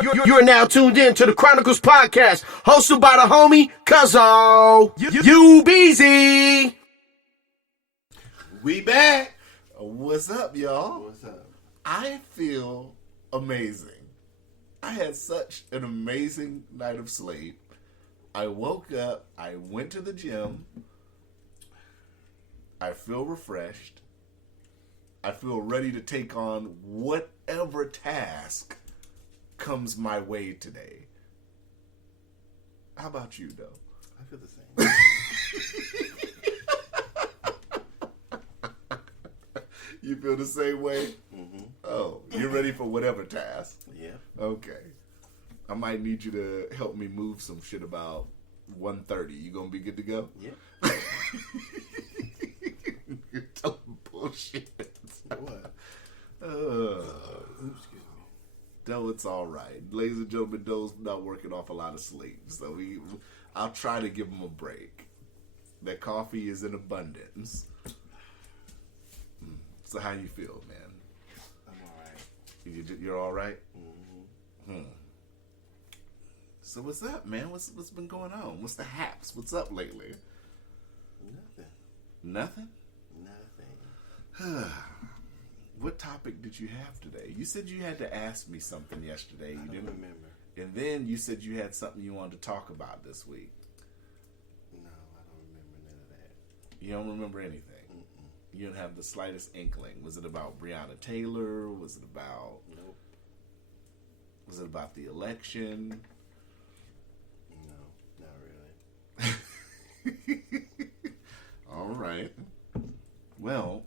You're now tuned in to the Chronicles Podcast, hosted by the homie Cuzzo UBZ. We back. What's up, y'all? What's up? I feel amazing. I had such an amazing night of sleep. I woke up, I went to the gym. I feel refreshed. I feel ready to take on whatever task comes my way today. How about you, though? I feel the same. You feel the same way? Mm-hmm. Oh, you're ready for whatever task? Yeah. Okay. I might need you to help me move some shit about 1:30. You gonna be good to go? Yeah. You're telling bullshit. What? Excuse me. Though it's all right. Ladies and gentlemen, Doe's not working off a lot of sleep. So I'll try to give him a break. That coffee is in abundance. So how you feel, man? I'm all right. You're all right? Mm-hmm. So what's up, man? What's been going on? What's the haps? What's up lately? Nothing. Nothing? What topic did you have today? You said you had to ask me something yesterday. I don't remember. And then you said you had something you wanted to talk about this week. No, I don't remember none of that. You don't remember anything? Mm-mm. You don't have the slightest inkling. Was it about Breonna Taylor? Was it about... Nope. Was it about the election? No, not really. All right. Well,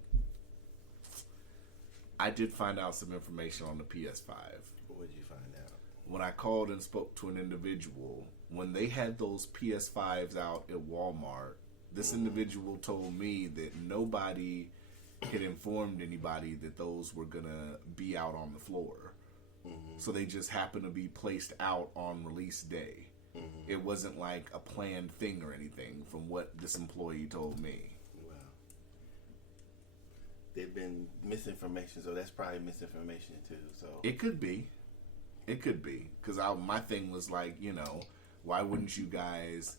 I did find out some information on the PS5. What did you find out? When I called and spoke to an individual, when they had those PS5s out at Walmart, this individual told me that nobody had informed anybody that those were going to be out on the floor. Mm-hmm. So they just happened to be placed out on release day. Mm-hmm. It wasn't like a planned thing or anything from what this employee told me. Well, they've been misinformation, so that's probably misinformation too. So It could be. Because my thing was like, why wouldn't you guys...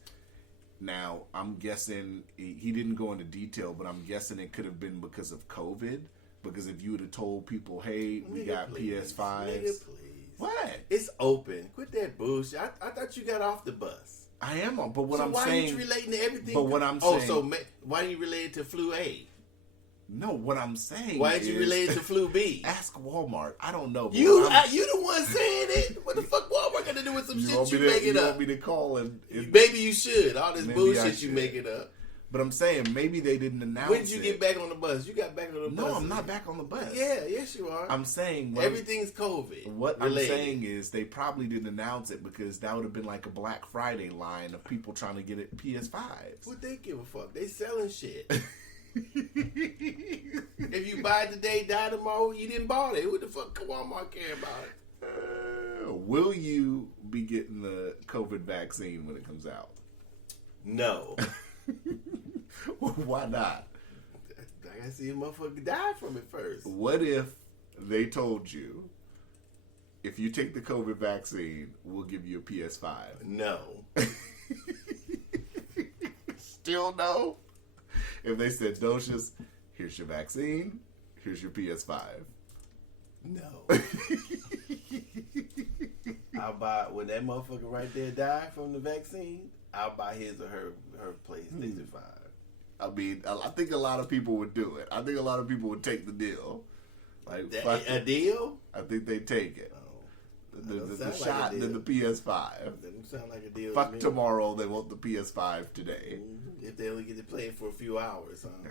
Now, I'm guessing, he didn't go into detail, but I'm guessing it could have been because of COVID. Because if you would have told people, hey, we got PS5s. Nigga, please. What? It's open. Quit that bullshit. I thought you got off the bus. I am on, but what so I'm why saying... are you relating to everything? But what I'm saying... why are you related to flu A? No, what I'm saying Why did you relate to flu B? Ask Walmart. I don't know. You the one saying it? What the fuck Walmart got to do with some shit you making up? You want me to call and Maybe you should. All this bullshit you making up. But I'm saying maybe they didn't announce it. When did you get back on the bus? You got back on the bus. No, I'm not back on the bus. Yeah, yes you are. I'm saying... Everything's COVID. What related. I'm saying is they probably didn't announce it because that would have been like a Black Friday line of people trying to get it PS5s. What they give a fuck? They selling shit. If you buy it today, die tomorrow, you didn't buy it. What the fuck can Walmart care about it? Will you be getting the COVID vaccine when it comes out? No. Why not? I gotta see a motherfucker die from it first. What if they told you, if you take the COVID vaccine, we'll give you a PS5? No. Still no? If they said, Docious, here's your vaccine, here's your PS5. No. I'll buy, when that motherfucker right there die from the vaccine, I'll buy his or her PlayStation 5. I mean, I think a lot of people would do it. I think a lot of people would take the deal. Like a deal? I think they'd take it. The shot like than the PS5. Doesn't sound like a deal. Fuck tomorrow, they want the PS5 today. Mm-hmm. If they only get to play it for a few hours, huh?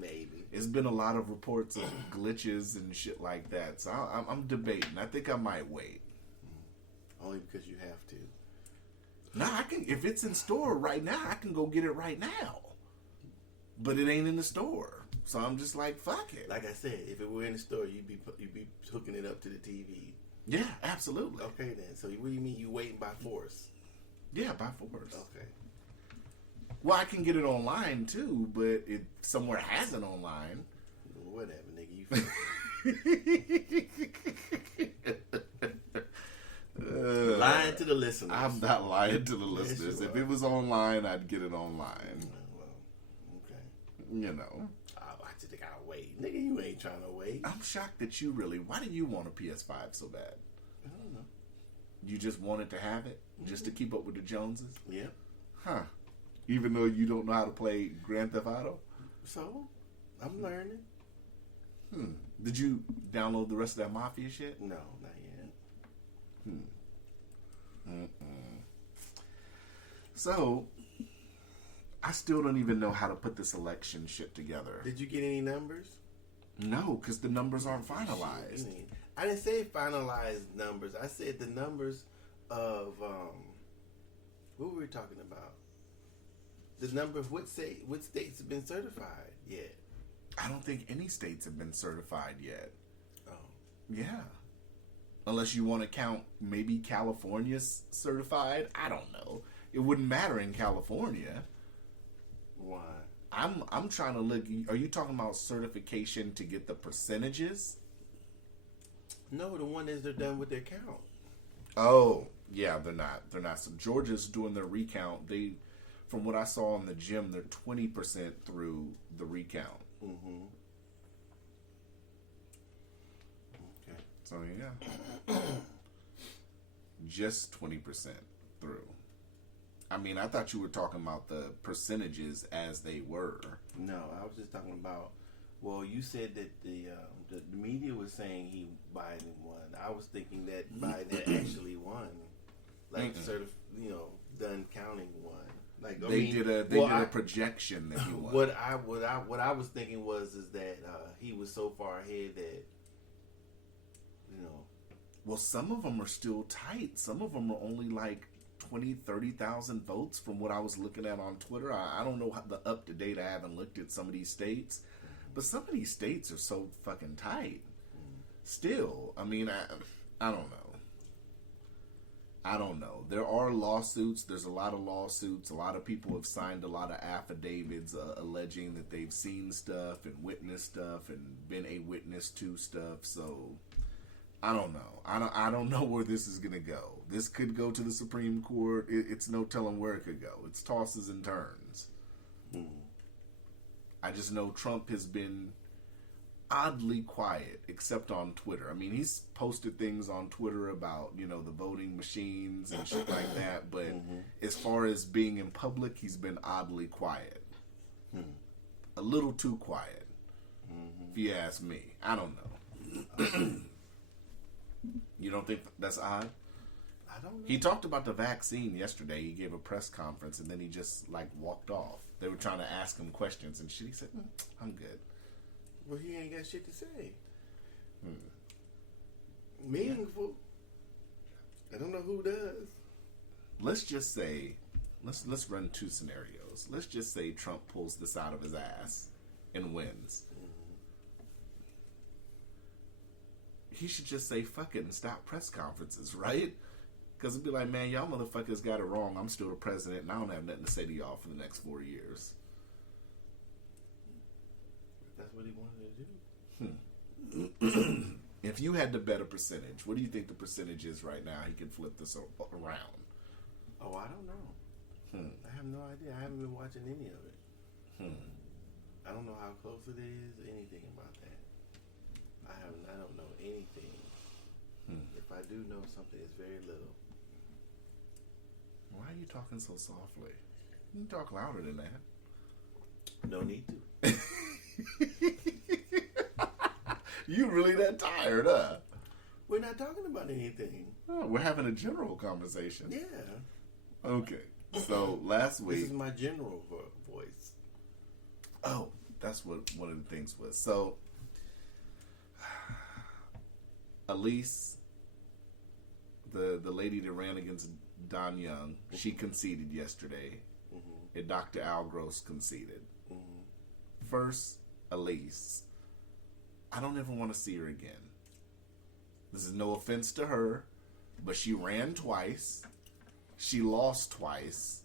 Maybe. It's been a lot of reports of glitches and shit like that. So I'm debating. I think I might wait. Only because you have to. No, I can. If it's in store right now, I can go get it right now. But it ain't in the store, so I'm just like, fuck it. Like I said, if it were in the store, you'd be hooking it up to the TV. Yeah, absolutely. Okay, then. So what do you mean you waiting by force? Yeah, by force. Okay. Well, I can get it online too, but it somewhere has it online. Whatever, nigga. You Lying to the listeners. I'm not lying to the Yes, listeners. you If are. it was online, I'd get it online. Well, okay. You know. I just gotta wait. Nigga, you ain't trying to wait. I'm shocked that you really... Why do you want a PS5 so bad? I don't know. You just wanted to have it? Just to keep up with the Joneses? Yep. Huh. Even though you don't know how to play Grand Theft Auto? So, I'm learning. Did you download the rest of that Mafia shit? No, not yet. So, I still don't even know how to put this election shit together. Did you get any numbers? No, because the numbers aren't Shit, finalized. I didn't say finalized numbers. I said the numbers of what were we talking about? The number of what states have been certified yet? I don't think any states have been certified yet. Oh, Yeah. Unless you want to count maybe California's certified. I don't know. It wouldn't matter in California. why? I'm trying to look. Are you talking about certification to get the percentages? No, the one is they're done with their count. Oh, yeah, they're not. They're not. So Georgia's doing their recount. They, from what I saw in the gym, they're 20% through the recount. Mm-hmm. Okay. So yeah, just 20% through. I mean, I thought you were talking about the percentages as they were. No, I was just talking about. Well, you said that the media was saying Biden won. I was thinking that Biden actually won, like done counting won. Like They did a projection that he won. What I was thinking was that he was so far ahead that Well, some of them are still tight. Some of them are only like 20, 30,000 votes from what I was looking at on Twitter. I don't know how the up to date. I haven't looked at some of these states, but some of these states are so fucking tight. Still, I mean, I don't know. I don't know. There are lawsuits. There's a lot of lawsuits. A lot of people have signed a lot of affidavits alleging that they've seen stuff and witnessed stuff and been a witness to stuff. So I don't know. I don't know where this is gonna go. This could go to the Supreme Court. It's no telling where it could go. It's tosses and turns. I just know Trump has been oddly quiet, except on Twitter. I mean, he's posted things on Twitter about, the voting machines and shit like that, but as far as being in public, he's been oddly quiet. A little too quiet, if you ask me. I don't know. You don't think that's odd? I don't know. He talked about the vaccine yesterday. He gave a press conference, and then he just, walked off. They were trying to ask him questions and shit. He said, I'm good. Well, he ain't got shit to say. Meaningful. I don't know who does. Let's just say, let's run two scenarios. Let's just say Trump pulls this out of his ass and wins. He should just say fuck it and stop press conferences, right? Because it'd be like, man, y'all motherfuckers got it wrong. I'm still the president, and I don't have nothing to say to y'all for the next 4 years. That's what he wanted to do. If you had to bet a percentage, what do you think the percentage is right now? He can flip this around. Oh, I don't know. I have no idea. I haven't been watching any of it. I don't know how close it is. Anything about that. I don't know anything. If I do know something, it's very little. Why are you talking so softly? You can talk louder than that. No need to. You really that tired, huh? We're not talking about anything. Oh, we're having a general conversation. Yeah. Okay. So last week, This is my general voice. oh, that's what one of the things was. So Elise, the lady that ran against Don Young, she conceded yesterday, and Dr. Al Gross conceded. First, Elise, I don't ever want to see her again. This is no offense to her, but she ran twice. She lost twice.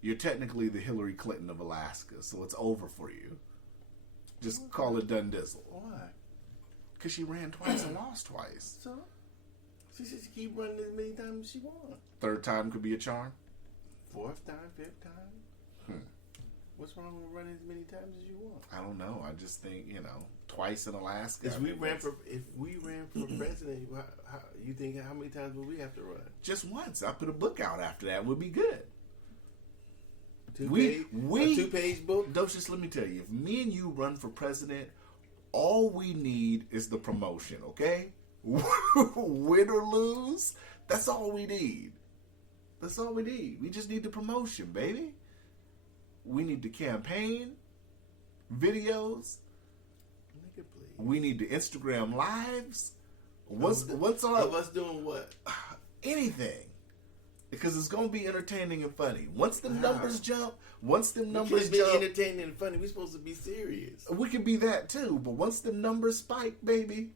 You're technically the Hillary Clinton of Alaska, so it's over for you. Just call it done dizzle. Why? Because she ran twice and lost twice. So? She should keep running as many times as she wants. Third time could be a charm. Fourth time, fifth time. What's wrong with running as many times as you want? I don't know. I just think, twice in Alaska. If we ran for president, you think how many times would we have to run? Just once. I put a book out after that would be good. A 2-page book? Docious, let me tell you, if me and you run for president, all we need is the promotion, okay? Win or lose, that's all we need. That's all we need. We just need the promotion, baby. We need the campaign, videos. Nigga, please. We need the Instagram lives. What's our of us doing what? Anything. Because it's gonna be entertaining and funny. Once the numbers jump, We can't be entertaining and funny. We're supposed to be serious. we can be that too. But once the numbers spike, baby,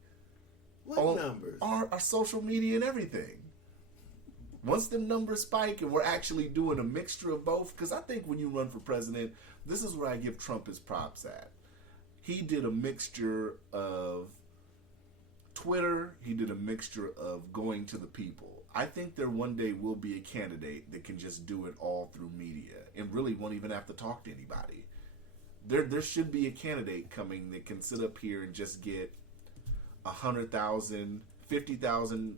What numbers? our social media and everything. Once the numbers spike and we're actually doing a mixture of both, because I think when you run for president, this is where I give Trump his props at. He did a mixture of Twitter. He did a mixture of going to the people. I think there one day will be a candidate that can just do it all through media and really won't even have to talk to anybody. There should be a candidate coming that can sit up here and just get 100,000, 50,000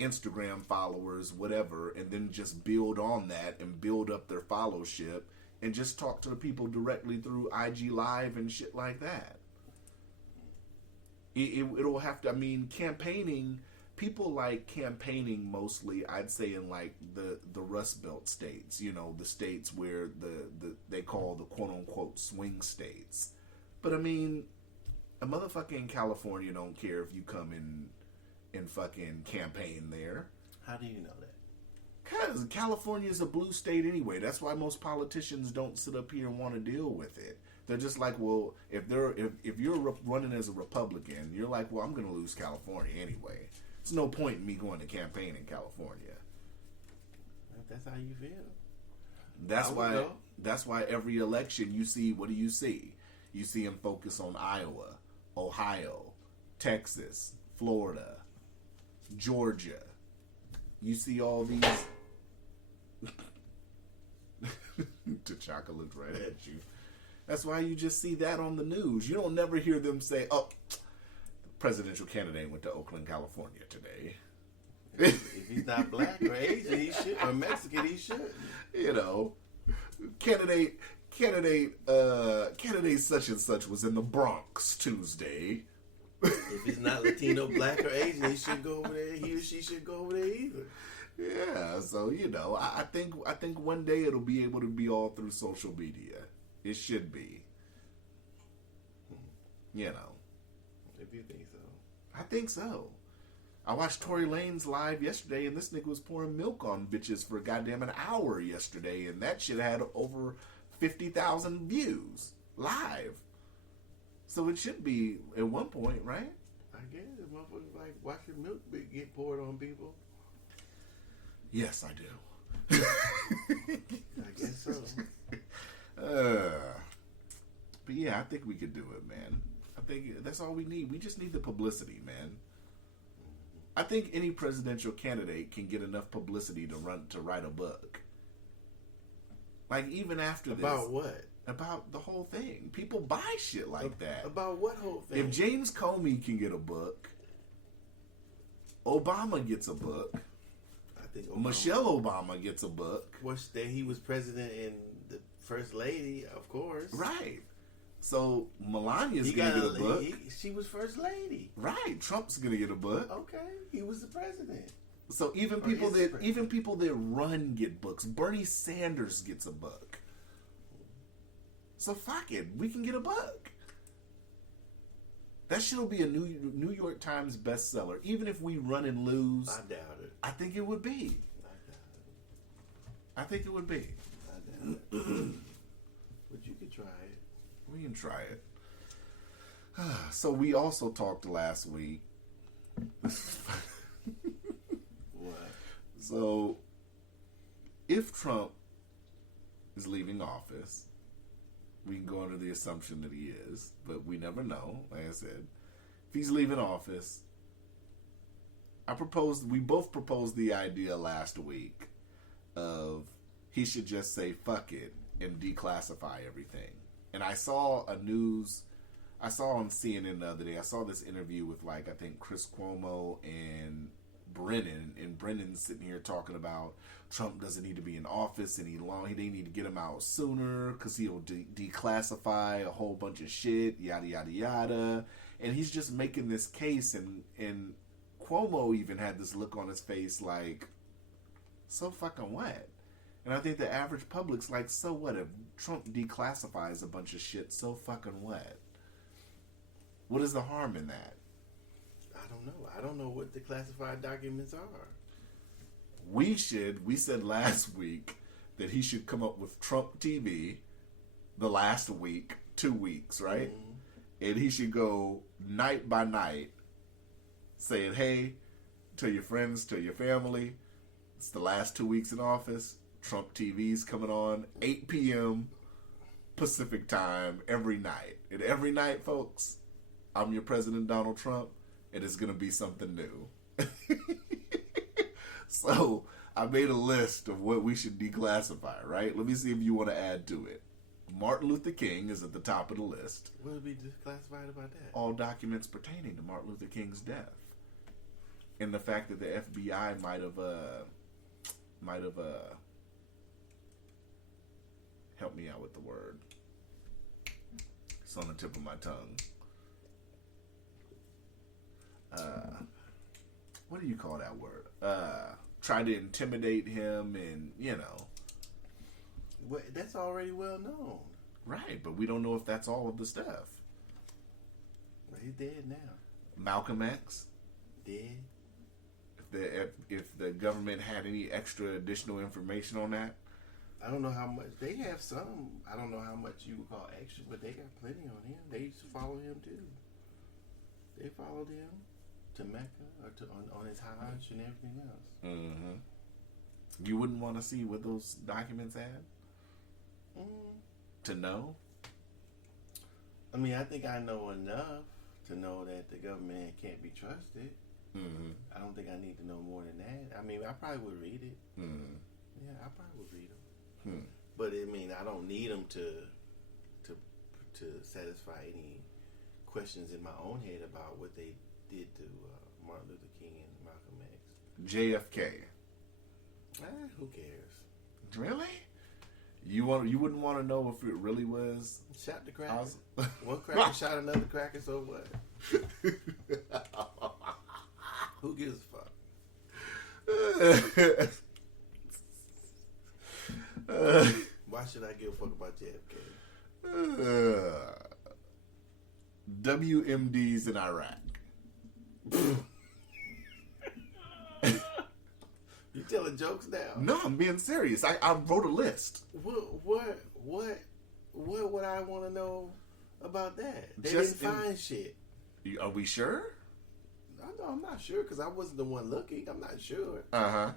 Instagram followers, whatever, and then just build on that and build up their followership and just talk to the people directly through IG Live and shit like that. It'll have to, campaigning, people like campaigning mostly, I'd say, in like the Rust Belt states, the states where they call the quote unquote swing states. But a motherfucker in California don't care if you come in and fucking campaign there. How do you know that? Because California is a blue state anyway. That's why most politicians don't sit up here and want to deal with it. They're just like, well, if you're running as a Republican, you're like, well, I'm going to lose California anyway. There's no point in me going to campaign in California. If that's how you feel. That's why every election you see, what do you see? You see them focus on Iowa, Ohio, Texas, Florida, Georgia. You see all these. T'Chaka looks right at you. That's why you just see that on the news. You don't never hear them say, "Oh, presidential candidate went to Oakland, California today." If he's not black or Asian, he should, or Mexican, he should. Candidate such and such was in the Bronx Tuesday. If he's not Latino, black, or Asian, he should go over there. He or she should go over there either. Yeah, so I think one day it'll be able to be all through social media. It should be. If you think so. I think so. I watched Tory Lanez live yesterday, and this nigga was pouring milk on bitches for goddamn an hour yesterday, and that shit had over 50,000 views live. So it should be at one point, right? I guess motherfuckers like watching milk get poured on people. Yes, I do. I guess so. But yeah, I think we could do it, man. I think that's all we need. We just need the publicity, man. I think any presidential candidate can get enough publicity to write a book. Like even after this. About what? About the whole thing. People buy shit like that. About what whole thing? If James Comey can get a book, Obama gets a book. I think Michelle Obama gets a book. That he was president and the first lady, of course. Right. So Melania's gonna get a book. She was first lady. Right. Trump's gonna get a book. Okay. He was the president. So even people that run get books. Bernie Sanders gets a book. So fuck it, we can get a book. That shit'll be a New York Times bestseller. Even if we run and lose, I doubt it. I think it would be. I think it would be. I doubt it. But you could try it. We can try it. So we also talked last week. What? So if Trump is leaving office, we can go under the assumption that he is, but we never know. Like I said, if he's leaving office, We both proposed the idea last week of he should just say fuck it and declassify everything. And I saw on CNN the other day, I saw this interview with I think Chris Cuomo and Brennan, and Brennan's sitting here talking about Trump doesn't need to be in office any longer. They need to get him out sooner because he'll declassify a whole bunch of shit, yada yada yada. And he's just making this case, and Cuomo even had this look on his face like, so fucking what? And I think the average public's like, so what if Trump declassifies a bunch of shit? So fucking what? What is the harm in that? I don't know. I don't know what the classified documents are. We said last week that he should come up with Trump TV the last week, 2 weeks, right? Mm-hmm. And he should go night by night saying, hey, tell your friends, tell your family, it's the last 2 weeks in office. Trump TV's coming on 8 p.m. Pacific time every night. And every night, folks, I'm your President Donald Trump, and it's going to be something new. So I made a list of what we should declassify, right? Let me see if you want to add to it. Martin Luther King is at the top of the list. What would be declassified about that? All documents pertaining to Martin Luther King's death. And the fact that the FBI might have help me out with the word. It's on the tip of my tongue. What do you call that word? Try to intimidate him, and Well, that's already well known. Right, but we don't know if that's all of the stuff. Well, he's dead now. Malcolm X? Dead. If the government had any extra additional information on that? I don't know how much. They have some. I don't know how much you would call extra, but they got plenty on him. They used to follow him too. They followed him to Mecca or on his Hajj and everything else. Mm-hmm. You wouldn't want to see what those documents had? To know? I mean, I think I know enough to know that the government can't be trusted. Mm-hmm. I don't think I need to know more than that. I mean, I probably would read it. Mm-hmm. Yeah, I probably would read them. But I mean, I don't need them to satisfy any questions in my own head about what they did to Martin Luther King and Malcolm X. JFK. Who cares? Really? You wouldn't want to know if it really was. Shot the cracker. One cracker shot another cracker. So what? Who gives a fuck? Why should I give a fuck about JFK? WMDs in Iraq. You telling jokes now? No, I'm being serious. I wrote a list. What would I want to know about that? They Just didn't find shit. Are we sure? I'm not sure because I wasn't the one looking. I'm not sure. Uh-huh.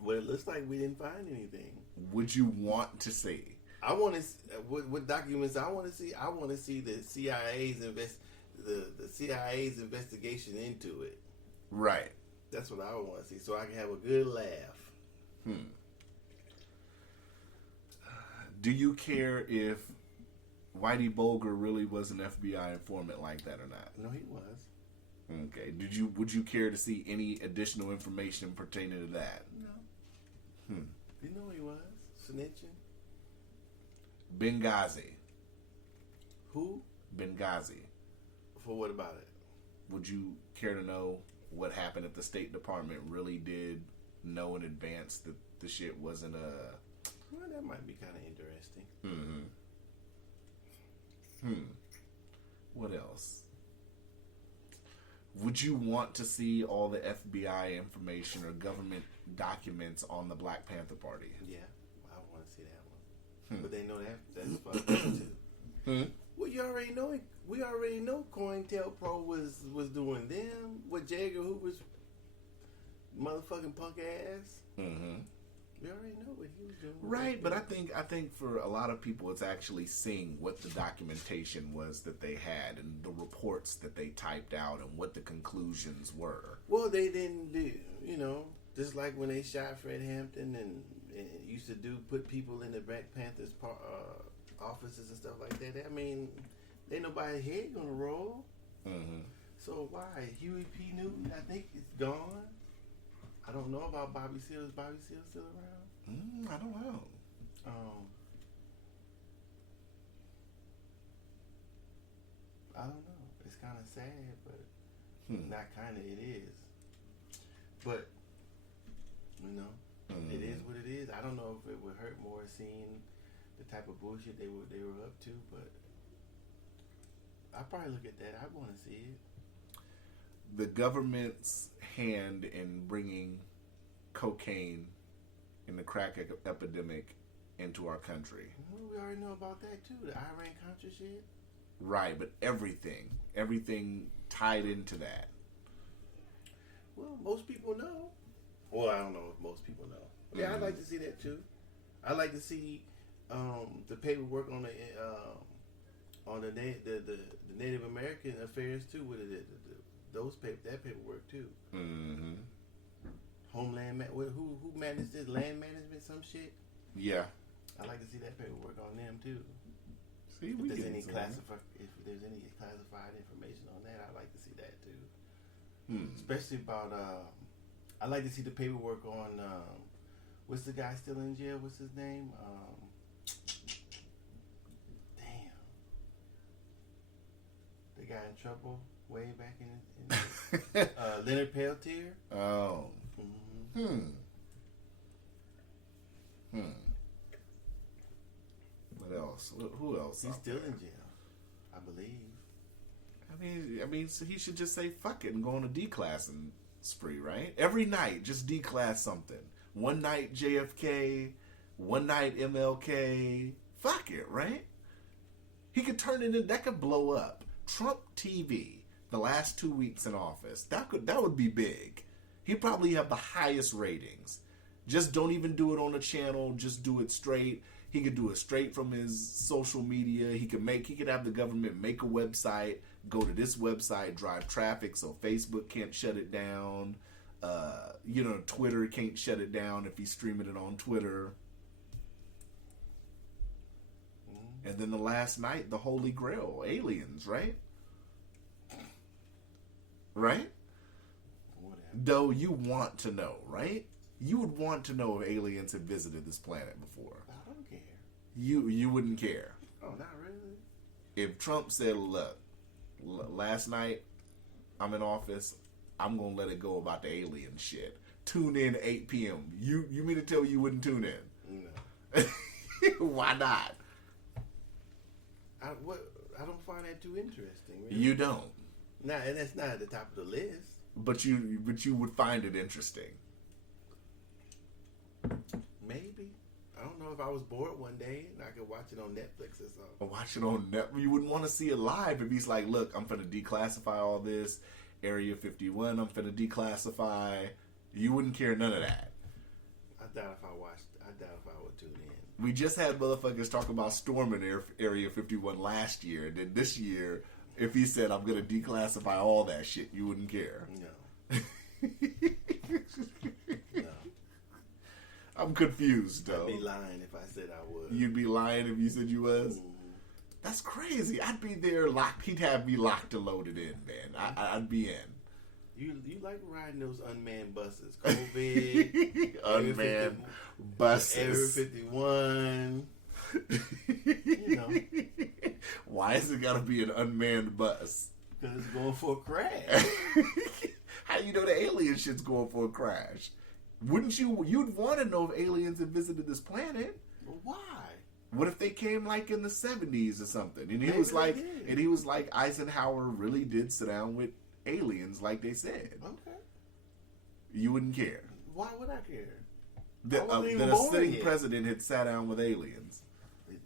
Well, it looks like we didn't find anything. Would you want to see? I want to. What documents I want to see? I want to see the CIA's the CIA's investigation into it. Right. That's what I want to see, so I can have a good laugh. Do you care if Whitey Bulger really was an FBI informant like that or not? No, he was. Okay. Would you care to see any additional information pertaining to that? No. You know he was snitching. Benghazi. Who? Benghazi. For what about it? Would you care to know what happened if the State Department really did know in advance that the shit wasn't Well, that might be kind of interesting. What else? Would you want to see all the FBI information or government documents on the Black Panther Party? Yeah, I want to see that one. But they know that's fucked up too. Well, you already know it. We already know COINTELPRO was doing them with J. Edgar Hoover's motherfucking punk ass. We already know what he was doing. Right, but I think for a lot of people, it's actually seeing what the documentation was that they had and the reports that they typed out and what the conclusions were. Well, they didn't do, just like when they shot Fred Hampton and used to put people in the Black Panthers offices and stuff like that. I mean, ain't nobody head gonna roll. Mm-hmm. So why? Huey P. Newton, I think it's gone. I don't know about Bobby Seale. Is Bobby Seale still around? I don't know. I don't know. It's kind of sad, but not kind of. It is. But it is what it is. I don't know if it would hurt more seeing the type of bullshit they were up to, but I probably look at that. I want to see it. The government's hand in bringing cocaine and the crack epidemic into our country. Well, we already know about that too. The Iran-Contra shit. Right, but everything tied into that. Well, most people know. Well, I don't know if most people know. Yeah, I'd like to see that too. I'd like to see the paperwork on the Native American affairs too. With that paperwork too. Mm-hmm. Homeland who managed this land management some shit. Yeah, I'd like to see that paperwork on them too. See, If there's any classified information on that, I'd like to see that too. Especially about I'd like to see the paperwork on what's the guy still in jail? What's his name? Damn, the guy in trouble way back in Leonard Peltier. Oh. What else? Who else? He's still in jail, I believe. I mean, so he should just say fuck it and go on a declassing spree, right? Every night, just declass something. One night JFK, one night MLK. Fuck it, right? He could turn it in. That could blow up. Trump TV, the last 2 weeks in office, that would be big. He'd probably have the highest ratings. Just don't even do it on a channel. Just do it straight. He could do it straight from his social media. He could have the government make a website, go to this website, drive traffic so Facebook can't shut it down. Twitter can't shut it down if he's streaming it on Twitter. And then the last night, the Holy Grail, aliens, right? Right? Whatever. Though you want to know, right? You would want to know if aliens had visited this planet before. I don't care. You wouldn't care. Oh, not really. If Trump said, look, last night I'm in office, I'm going to let it go about the alien shit. Tune in 8 p.m. You mean to tell me you wouldn't tune in? No. Why not? I don't find that too interesting. Really. You don't. Nah, and that's not at the top of the list. But you would find it interesting. Maybe. I don't know if I was bored one day and I could watch it on Netflix or something. Or watch it on Netflix. You wouldn't want to see it live if he's like, look, I'm finna declassify all this. Area 51, I'm finna declassify. You wouldn't care none of that. I doubt if I would tune in. We just had motherfuckers talk about storming Area 51 last year. And then this year, if he said, I'm going to declassify all that shit, you wouldn't care. No. No. I'm confused, though. I'd be lying if I said I would. You'd be lying if you said you was? Mm-hmm. That's crazy. I'd be there locked. He'd have me locked and loaded in, man. I'd be in. You like riding those unmanned buses. COVID. Unmanned buses. Area 51. Why has it got to be an unmanned bus? Because it's going for a crash. How do you know the alien shit's going for a crash? Wouldn't you? You'd want to know if aliens had visited this planet. But why? What if they came like in the 70s or something? And he Maybe was like, Eisenhower really did sit down with aliens like they said. Okay. You wouldn't care. Why would I care? That a sitting president had sat down with aliens.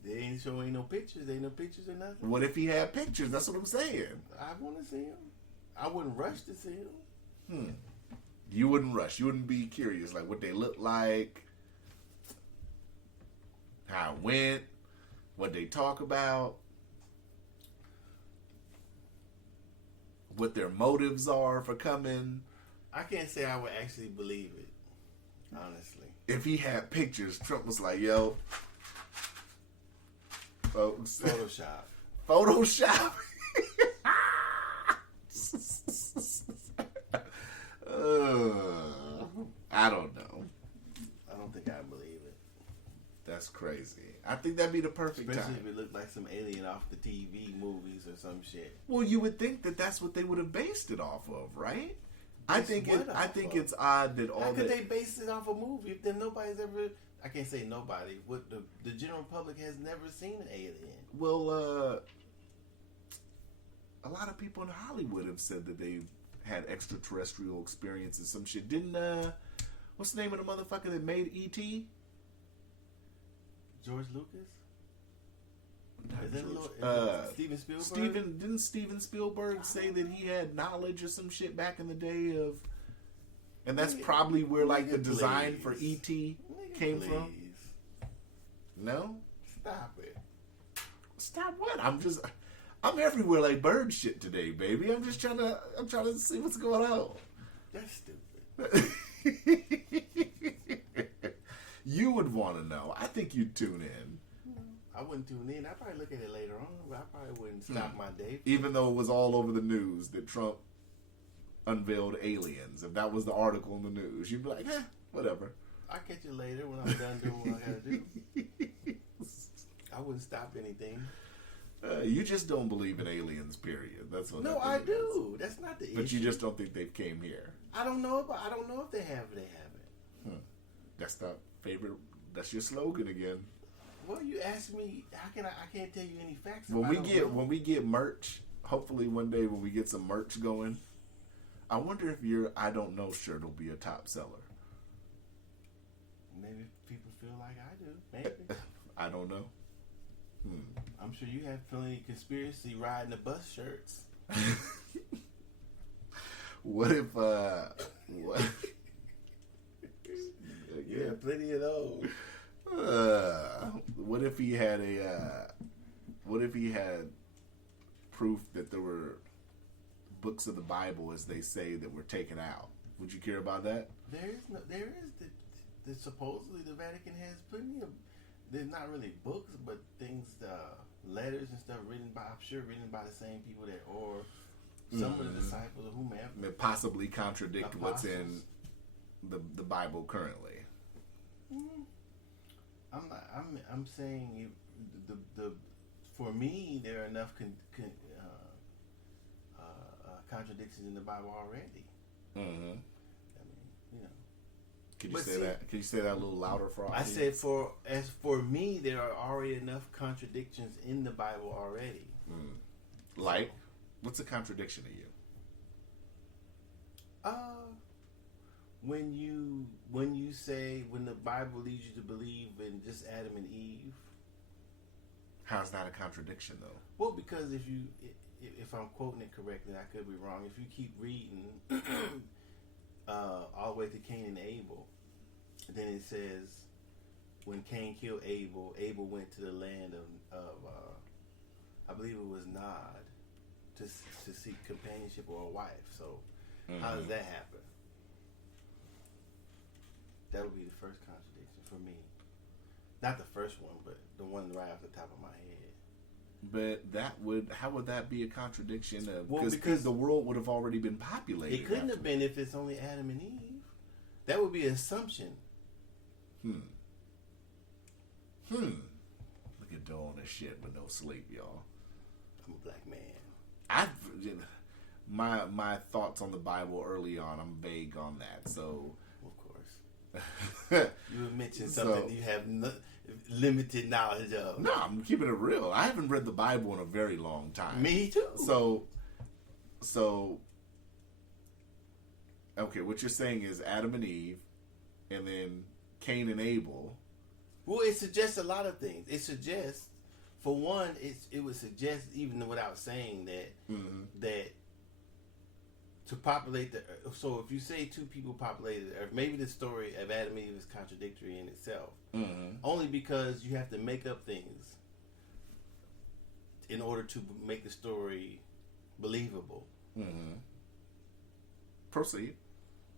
They ain't no pictures. There ain't no pictures or nothing. What if he had pictures? That's what I'm saying. I want to see him. I wouldn't rush to see him. You wouldn't rush. You wouldn't be curious, like what they look like. how it went, what they talk about, what their motives are for coming. I can't say I would actually believe it, honestly. If he had pictures, Trump was like, yo, folks. Photoshop. Photoshop. I don't know. I don't think I believe it. That's crazy. I think that'd be the perfect Especially time. if it looked like some alien off the TV movies or some shit. Well, you would think that that's what they would have based it off of, right? I think of? it's odd that How could they base it off a movie if then nobody's ever? I can't say nobody. What the general public has never seen an alien. Well, a lot of people in Hollywood have said that they've had extraterrestrial experiences. Some shit. Didn't what's the name of the motherfucker that made E.T.? George Lucas? Is George. that Steven Spielberg? Didn't Steven Spielberg say that he had knowledge or some shit back in the day of, and that's probably where like the design for E.T. came from. No, stop it. Stop what? I'm everywhere like bird shit today, baby. I'm trying to see what's going on. That's stupid. You would want to know. I think you'd tune in. I wouldn't tune in. I'd probably look at it later on, but I probably wouldn't stop my day. Even though it was all over the news that Trump unveiled aliens. If that was the article in the news, you'd be like, whatever. I'll catch it later when I'm done doing what I gotta do. I wouldn't stop anything. You just don't believe in aliens, period. That's what. No, I do. That's not the issue. But you just don't think they've came here. I don't know if they have or they haven't. That's the favorite. That's your slogan again. Well, you asked me. How can I can't tell you any facts. When we get merch, hopefully one day when we get some merch going, I wonder if your I don't know shirt will be a top seller. Maybe people feel like I do. Maybe. I don't know. I'm sure you have plenty of conspiracy riding the bus shirts. What if what? Yeah, plenty of those. What if he had proof that there were books of the Bible, as they say, that were taken out? Would you care about that? There is the supposedly the Vatican has plenty of. There's not really books, but things, letters and stuff written by the same people that, or some of the disciples or whomever. That possibly contradict what's in the Bible currently. I'm saying for me there are enough contradictions in the Bible already. Mm-hmm. I mean, you know. Can you say that a little louder for our audience? I said for me there are already enough contradictions in the Bible already. Like, what's a contradiction to you? When you say when the Bible leads you to believe in just Adam and Eve. How's that a contradiction though? Well, because if I'm quoting it correctly, I could be wrong. If you keep reading all the way to Cain and Abel, then it says when Cain killed Abel, Abel went to the land of I believe it was Nod to seek companionship or a wife. So how does that happen? That would be the first contradiction for me. Not the first one, but the one right off the top of my head. But how would that be a contradiction? Because the world would have already been populated. It couldn't have been if it's only Adam and Eve. That would be an assumption. Look at doing this shit with no sleep, y'all. I'm a black man. My thoughts on the Bible early on, I'm vague on that. So, of course, you mentioned something you have limited knowledge of. No, I'm keeping it real. I haven't read the Bible in a very long time. Me too. So, okay, what you're saying is Adam and Eve, and then Cain and Abel. Well, it suggests a lot of things. It suggests, for one, it would suggest, even without saying that, that to populate the Earth. So if you say two people populated the Earth, maybe the story of Adam and Eve is contradictory in itself. Mm-hmm. Only because you have to make up things in order to make the story believable. Mm-hmm. Proceed.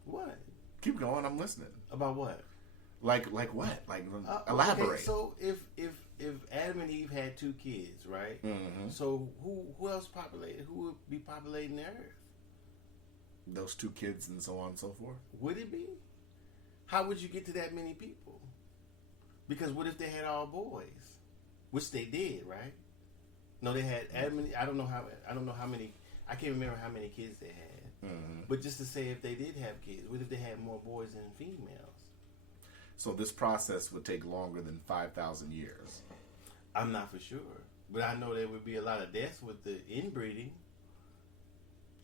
What? Keep going. I'm listening. About what? Like what? Like elaborate. Okay, so if Adam and Eve had two kids, right? Mm-hmm. So who else populated? Who would be populating the Earth? Those two kids and so on and so forth. Would it be? How would you get to that many people? Because what if they had all boys, which they did, right? No, they had Adam and I don't know how many. I can't remember how many kids they had. Mm-hmm. But just to say, if they did have kids, what if they had more boys than females? So this process would take longer than 5,000 years. I'm not for sure, but I know there would be a lot of deaths with the inbreeding,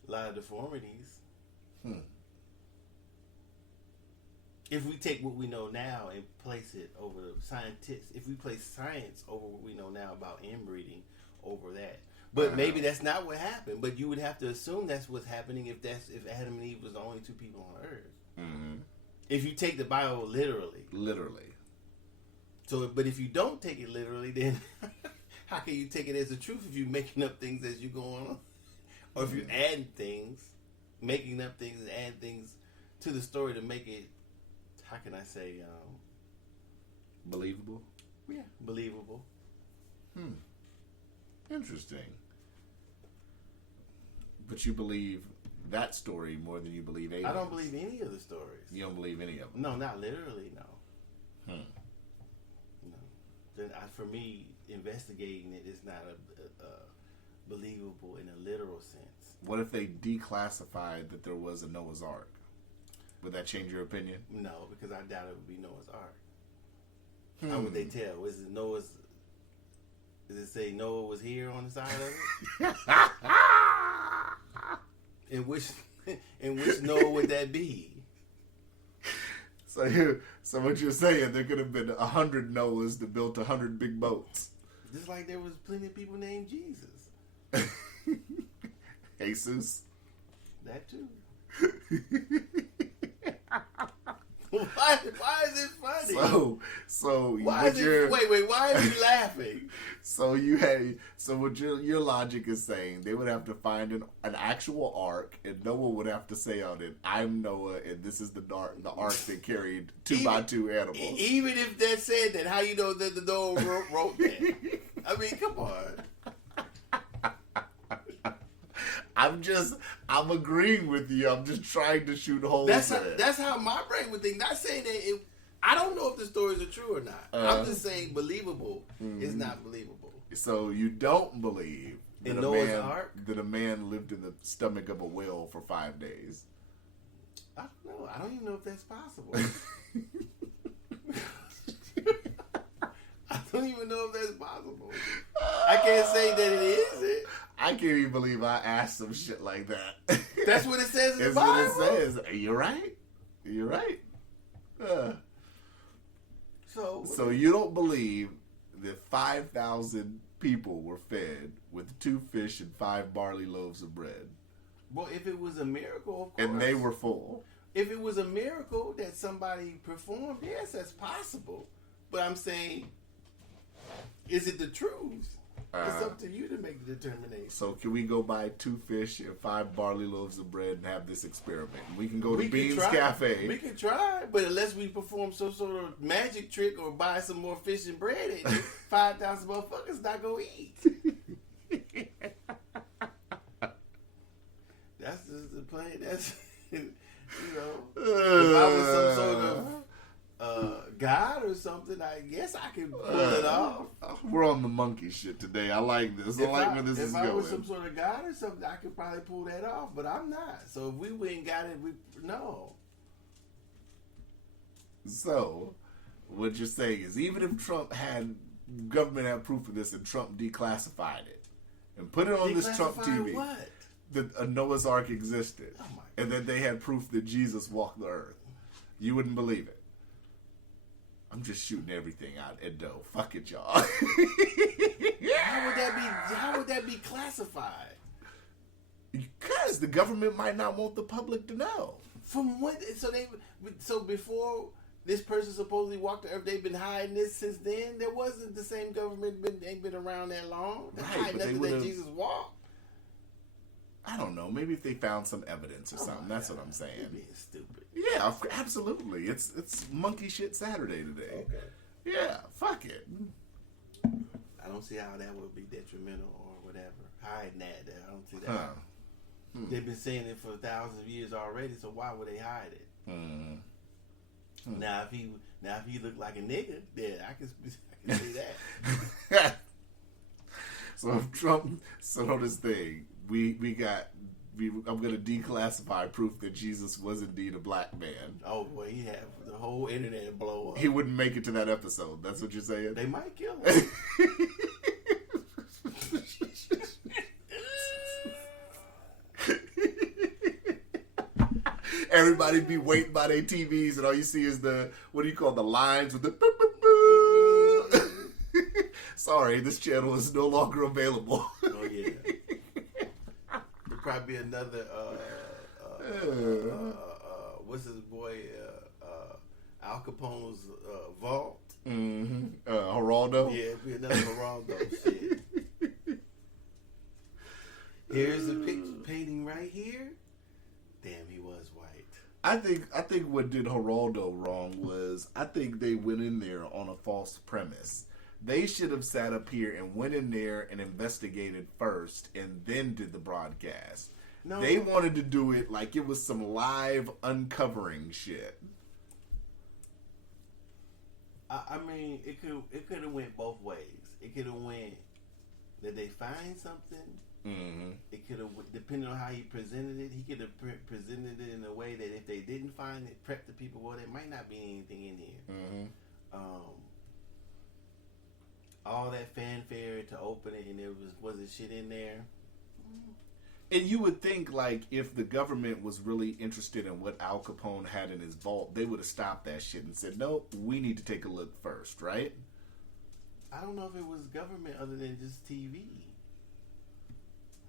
a lot of deformities. If we take what we know now and place it over scientists, if we place science over what we know now about inbreeding over that, but maybe that's not what happened. But you would have to assume that's what's happening if Adam and Eve was the only two people on Earth. Mm-hmm. If you take the Bible literally. So, but if you don't take it literally, then how can you take it as the truth if you're making up things as you go on, or if you're adding things, making up things and adding things to the story to make it, how can I say, Believable? Yeah, believable. Interesting. But you believe that story more than you believe aliens? I don't believe any of the stories. You don't believe any of them? No, not literally, no. No. Then for me, investigating it is not a believable in a literal sense. What if they declassified that there was a Noah's Ark? Would that change your opinion? No, because I doubt it would be Noah's Ark. How would they tell? Is it Noah's? Does it say Noah was here on the side of it? In which Noah would that be? So what you're saying? There could have been 100 Noahs that built 100 big boats. Just like there was plenty of people named Jesus. Jesus. That too. Why is it funny? So why is it? Wait. Why are you laughing? So what your logic is saying? They would have to find an actual ark, and Noah would have to say on it, "I'm Noah, and this is the ark that carried 2x2 animals." Even if that said that, how you know that the Noah wrote that? I mean, come on. I'm agreeing with you. I'm just trying to shoot holes in it. That's how my brain would think. Not saying that I don't know if the stories are true or not. I'm just saying believable is not believable. So you don't believe that that a man lived in the stomach of a whale for 5 days? I don't know. I don't even know if that's possible. I don't even know if that's possible. I can't say that it isn't. I can't even believe I asked some shit like that. That's what it says in the Bible. That's what it says. You're right. So you don't believe that 5,000 people were fed with 2 fish and 5 barley loaves of bread? Well, if it was a miracle, of course. And they were full. If it was a miracle that somebody performed, yes, that's possible. But I'm saying, is it the truth? It's up to you to make the determination. So can we go buy 2 fish and 5 barley loaves of bread and have this experiment? We can go to Beans Cafe. We can try, but unless we perform some sort of magic trick or buy some more fish and bread, 5,000 motherfuckers not gonna eat. That's just the plan. That's if I was some sort of God or something, I guess I could pull it off. We're on the monkey shit today. I like this. I like where this is going. If I was some sort of God or something, I could probably pull that off, but I'm not. So if we went and got it, no. So, what you're saying is, even if government had proof of this and Trump declassified it and put it on this Trump TV, what? That a Noah's Ark existed, and that they had proof that Jesus walked the earth, you wouldn't believe it. I'm just shooting everything out at dough. Fuck it, y'all. How would that be? How would that be classified? Because the government might not want the public to know. From what? So before this person supposedly walked the earth, they've been hiding this since then. There wasn't the same government ain't been around that long. They're hiding nothing that Jesus walked. I don't know. Maybe if they found some evidence or something. That's what I'm saying. You're being stupid. Yeah, absolutely. It's monkey shit Saturday today. Okay. Yeah, fuck it. I don't see how that would be detrimental or whatever. Hiding that. I don't see that. Huh. They've been saying it for thousands of years already, so why would they hide it? Now, if he looked like a nigga, then I can see that. So if Trump said on this thing, I'm going to declassify proof that Jesus was indeed a black man. Oh boy, he have the whole internet blow up. He wouldn't make it to that episode. That's what you're saying? They might kill him. Everybody be waiting by their TVs, and all you see is the lines with the. Sorry, this channel is no longer available. Oh yeah. There'll probably be another. What's his boy? Al Capone's vault. Geraldo. Yeah, it'll be another Geraldo shit. Here's a picture painting right here. Damn, he was white. I think what did Geraldo wrong was I think they went in there on a false premise. They should have sat up here and went in there and investigated first and then did the broadcast. No. They wanted to do it like it was some live uncovering shit. I mean, it could have went both ways. It could have went that they find something. Mm-hmm. It could have, depending on how he presented it, he could have presented it in a way that if they didn't find it, prep the people. Well, there might not be anything in here. Mm-hmm. All that fanfare to open it, and there wasn't shit in there. And you would think, like, if the government was really interested in what Al Capone had in his vault, they would have stopped that shit and said, nope, we need to take a look first, right? I don't know if it was government other than just TV.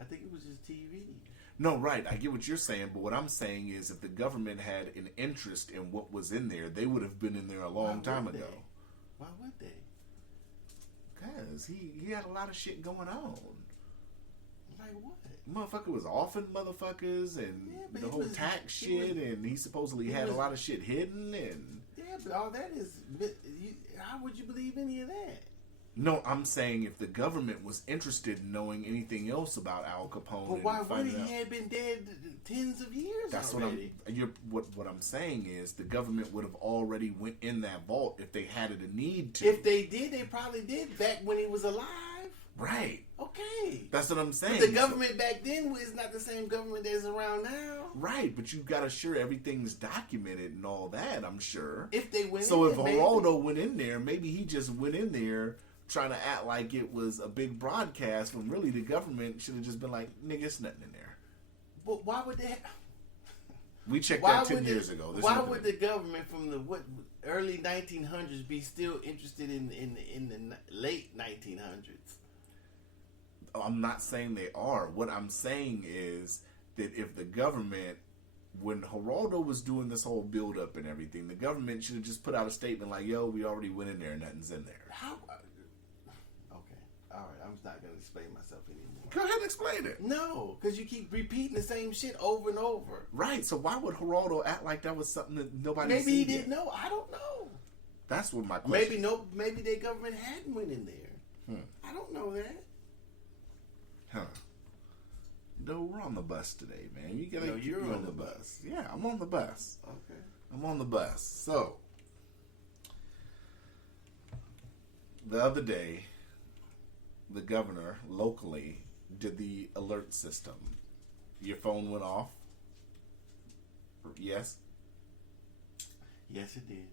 I think it was just TV. No, right. I get what you're saying, but what I'm saying is if the government had an interest in what was in there, they would have been in there a long time ago. Why would they? Because he had a lot of shit going on. Like what? Motherfucker was offing motherfuckers and the whole tax shit, and he supposedly had a lot of shit hidden. And yeah, but all that is, how would you believe any of that? No, I'm saying if the government was interested in knowing anything else about Al Capone, but why would he have been dead tens of years? That's already? What I'm saying is the government would have already went in that vault if they had a need to. If they did, they probably did back when he was alive. Right. Okay. That's what I'm saying. But the government back then is not the same government that's around now. Right, but you've got to sure everything's documented and all that, I'm sure. If they went so if Geraldo went in there, maybe he just went in there trying to act like it was a big broadcast when really the government should have just been like, nigga, it's nothing in there. But why would they... We checked that 10 years ago. Why would the government from the early 1900s be still interested in the late 1900s? I'm not saying they are. What I'm saying is that if the government, when Geraldo was doing this whole build-up and everything, the government should have just put out a statement like, yo, we already went in there and nothing's in there. How? Okay. All right. I'm not going to explain myself anymore. Go ahead and explain it. No, because you keep repeating the same shit over and over. Right. So why would Geraldo act like that was something that nobody Maybe he didn't yet? know. I don't know. That's what my question Maybe their government hadn't went in there. I don't know that. Huh. No, we're on the bus today, man. You gotta you're on the bus. Yeah, I'm on the bus. Okay. I'm on the bus. So, the other day, the governor locally did the alert system. Your phone went off? Yes? Yes, it did.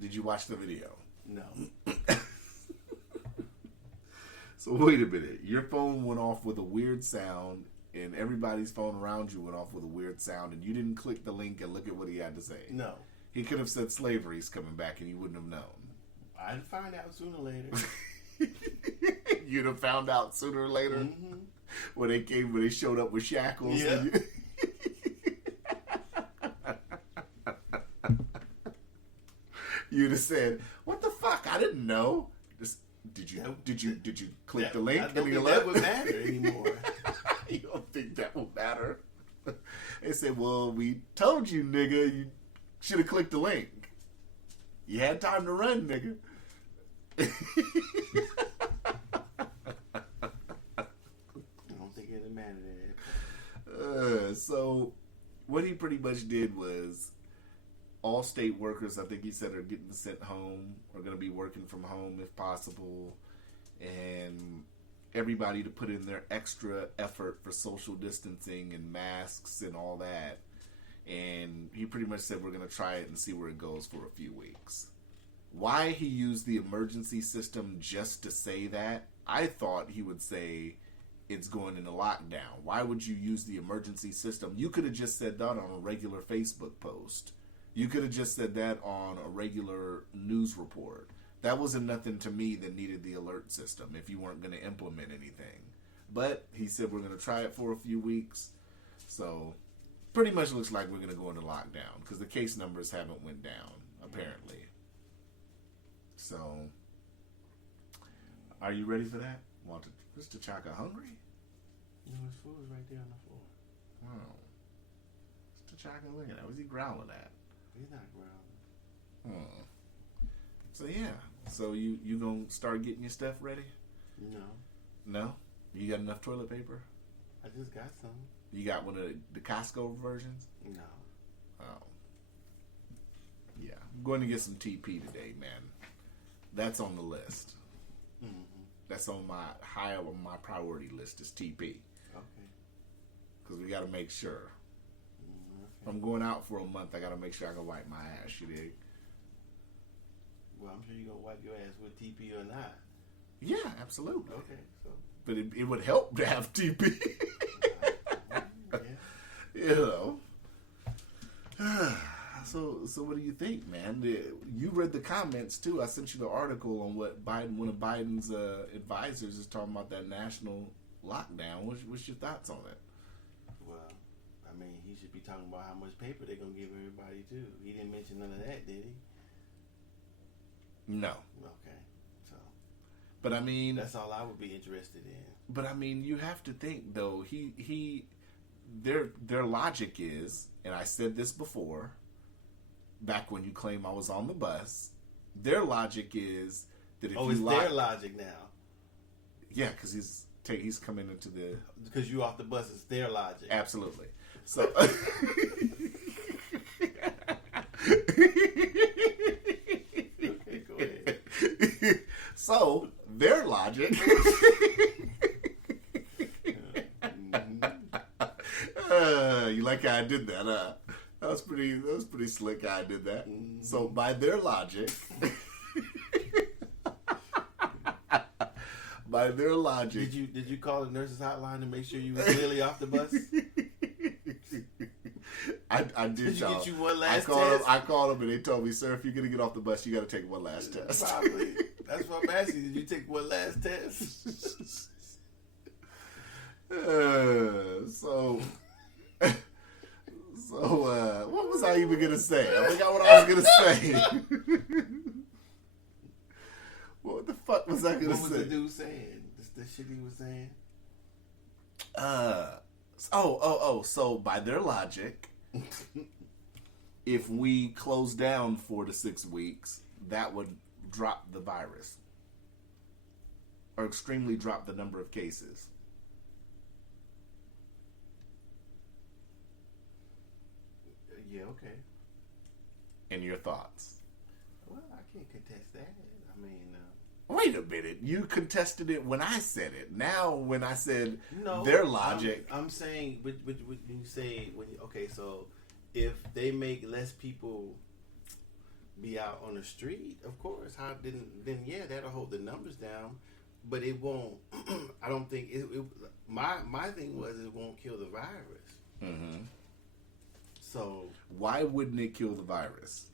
Did you watch the video? No. So wait a minute. Your phone went off with a weird sound, and everybody's phone around you went off with a weird sound, and you didn't click the link and look at what he had to say. No. He could have said slavery's coming back, and you wouldn't have known. I'd find out sooner or later. You'd have found out sooner or later when they showed up with shackles. Yeah. You'd have said, "What the fuck? I didn't know." Did you click the link? I don't think that would matter anymore. You don't think that will matter? They said, "Well, we told you, nigga. You should have clicked the link. You had time to run, nigga." I don't think it mattered. So what he pretty much did was all state workers, I think he said, are getting sent home, are going to be working from home if possible, and everybody to put in their extra effort for social distancing and masks and all that. And he pretty much said we're going to try it and see where it goes for a few weeks. Why he used the emergency system just to say that, I thought he would say it's going into lockdown. Why would you use the emergency system? You could have just said that on a regular Facebook post. You could have just said that on a regular news report. That wasn't nothing to me that needed the alert system if you weren't going to implement anything. But he said we're going to try it for a few weeks. So pretty much looks like we're going to go into lockdown because the case numbers haven't went down, apparently. So, are you ready for that? Is T'Chaka hungry? No, his food is right there on the floor. Oh. What's T'Chaka looking at? What's he growling at? He's not growling. So yeah. So you gonna start getting your stuff ready? No. No? You got enough toilet paper? I just got some. You got one of the Costco versions? No. Oh. Yeah. I'm going to get some TP today, man. That's on the list. Mm-hmm. That's on my high on my priority list is TP. Okay. Because we got to make sure. Okay. If I'm going out for a month, I got to make sure I can wipe my ass, you dig? Well, I'm sure you're going to wipe your ass with TP or not. Yeah, absolutely. Okay, so. But it would help to have TP. Yeah. You know. So what do you think, man? You read the comments too. I sent you the article on what one of Biden's advisors is talking about that national lockdown. What's your thoughts on it? Well, I mean, he should be talking about how much paper they're gonna give everybody too. He didn't mention none of that, did he? No. Okay, so. But I mean, that's all I would be interested in. But I mean, you have to think though. Their logic is, and I said this before. Back when you claim I was on the bus, their logic is that if it's their logic now. Yeah, because he's coming into the because you off the bus. It's their logic. Absolutely. So. Okay, go ahead. So their logic. You like how I did that, huh? That was pretty slick how I did that. Mm-hmm. So by their logic, did you call the nurses hotline to make sure you were clearly off the bus? I did. Did you y'all. get you one last test? I called them and they told me, sir, if you're gonna get off the bus, you got to take one last test. Probably. That's what I'm asking. Did you take one last test? What was I even gonna say? I forgot what I was gonna say. What the fuck was I gonna say? What was the dude saying? The shit he was saying? So by their logic, if we close down 4 to 6 weeks, that would drop the virus. Or extremely drop the number of cases. Yeah, okay. And your thoughts? Well, I can't contest that. I mean... Wait a minute. You contested it when I said it. Now, when I said no, their logic... I'm saying, when you say... Okay, so if they make less people be out on the street, of course, then yeah, that'll hold the numbers down. But it won't... I don't think... My thing was it won't kill the virus. Mm-hmm. So why wouldn't it kill the virus?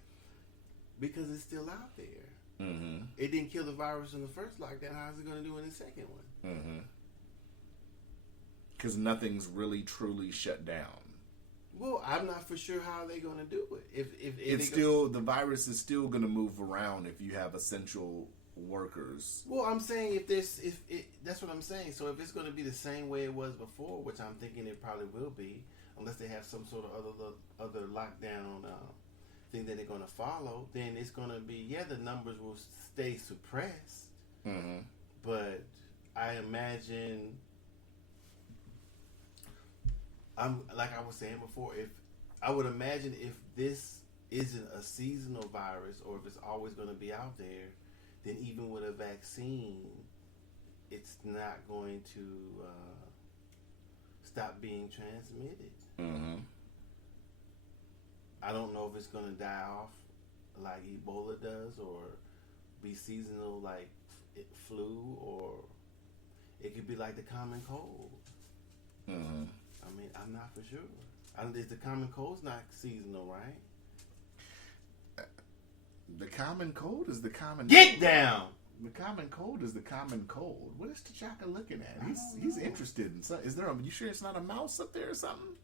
Because it's still out there. Mm-hmm. It didn't kill the virus in the first lockdown. How's it going to do in the second one? Mm-hmm. Because nothing's really truly shut down. Well, I'm not for sure how they're going to do it. If It's still the virus is still going to move around if you have essential workers. Well, I'm saying that's what I'm saying. So if it's going to be the same way it was before, which I'm thinking it probably will be, unless they have some sort of other lockdown thing that they're going to follow, then it's going to be the numbers will stay suppressed. Mm-hmm. But I imagine, like I was saying before, if this isn't a seasonal virus or if it's always going to be out there, then even with a vaccine, it's not going to stop being transmitted. Mm-hmm. I don't know if it's going to die off like Ebola does or be seasonal like flu, or it could be like the common cold. Mm-hmm. I mean, I'm not for sure. The common cold's not seasonal, right? The common cold is the common. Get down. The common cold is the common cold. What is T'Chaka looking at? He's interested in something. Is there? You sure it's not a mouse up there or something?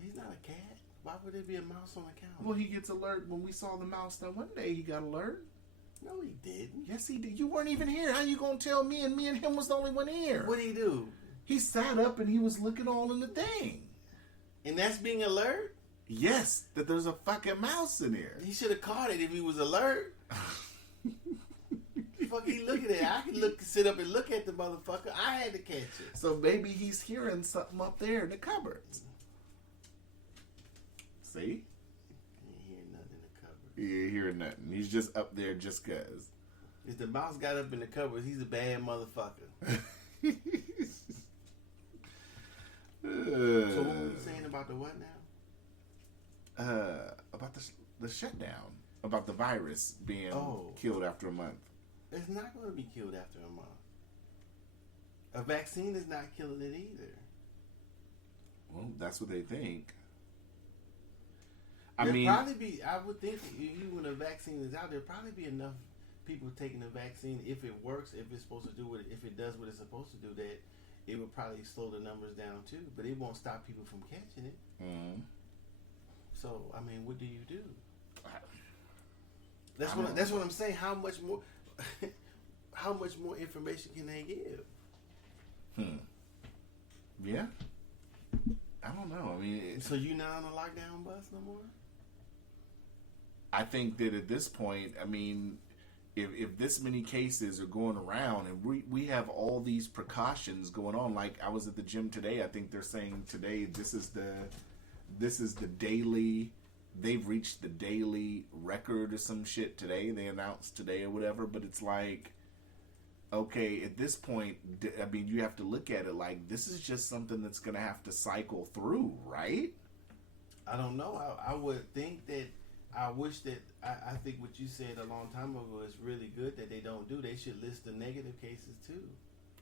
He's not a cat. Why would there be a mouse on the counter? Well, he gets alert when we saw the mouse that one day. He got alert. No, he didn't. Yes, he did. You weren't even here. How you gonna tell me? And him was the only one here. What did he do? He sat up and he was looking all in the thing. And that's being alert? Yes, that there's a fucking mouse in here. He should have caught it if he was alert. Fuck, he looking at it. I can sit up and look at the motherfucker. I had to catch it. So maybe he's hearing something up there in the cupboards. See? You ain't hearing nothing in the cupboard. He ain't hearing nothing. He's just up there just cause. If the mouse got up in the cupboard, he's a bad motherfucker. So what were you saying about the what now? About the shutdown. About the virus being killed after a month. It's not going to be killed after a month. A vaccine is not killing it either. Well, that's what they think. I would think even when a vaccine is out, there'll probably be enough people taking the vaccine if it works, if it's supposed to do what, if it does what it's supposed to do, that it would probably slow the numbers down too. But it won't stop people from catching it. Mm-hmm. So, I mean, what do you do? That's what I'm saying. How much more information can they give? Yeah. I don't know. I mean, so you're not on a lockdown bus no more? I think that at this point, I mean, if this many cases are going around and we have all these precautions going on, like I was at the gym today, I think they're saying today this is the daily, they've reached the daily record or some shit today. They announced today or whatever, but it's like, okay, at this point, I mean, you have to look at it like this is just something that's going to have to cycle through, right? I don't know. I would think that, I wish that, I think what you said a long time ago is really good that they don't do. They should list the negative cases too.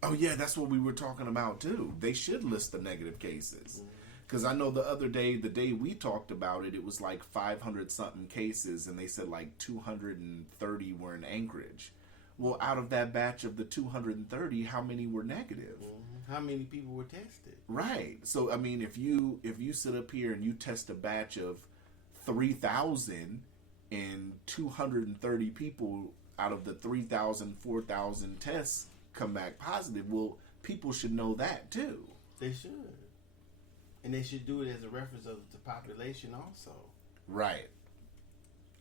Oh yeah, that's what we were talking about too. They should list the negative cases. Because I know the other day, the day we talked about it, it was like 500 something cases, and they said like 230 were in Anchorage. Well, out of that batch of the 230, how many were negative? How many people were tested? Right. So I mean, if you sit up here and you test a batch of 3,000 and 230 people out of the 3,000, 4,000 tests come back positive, well, people should know that too. They should. And they should do it as a reference of the population also. Right.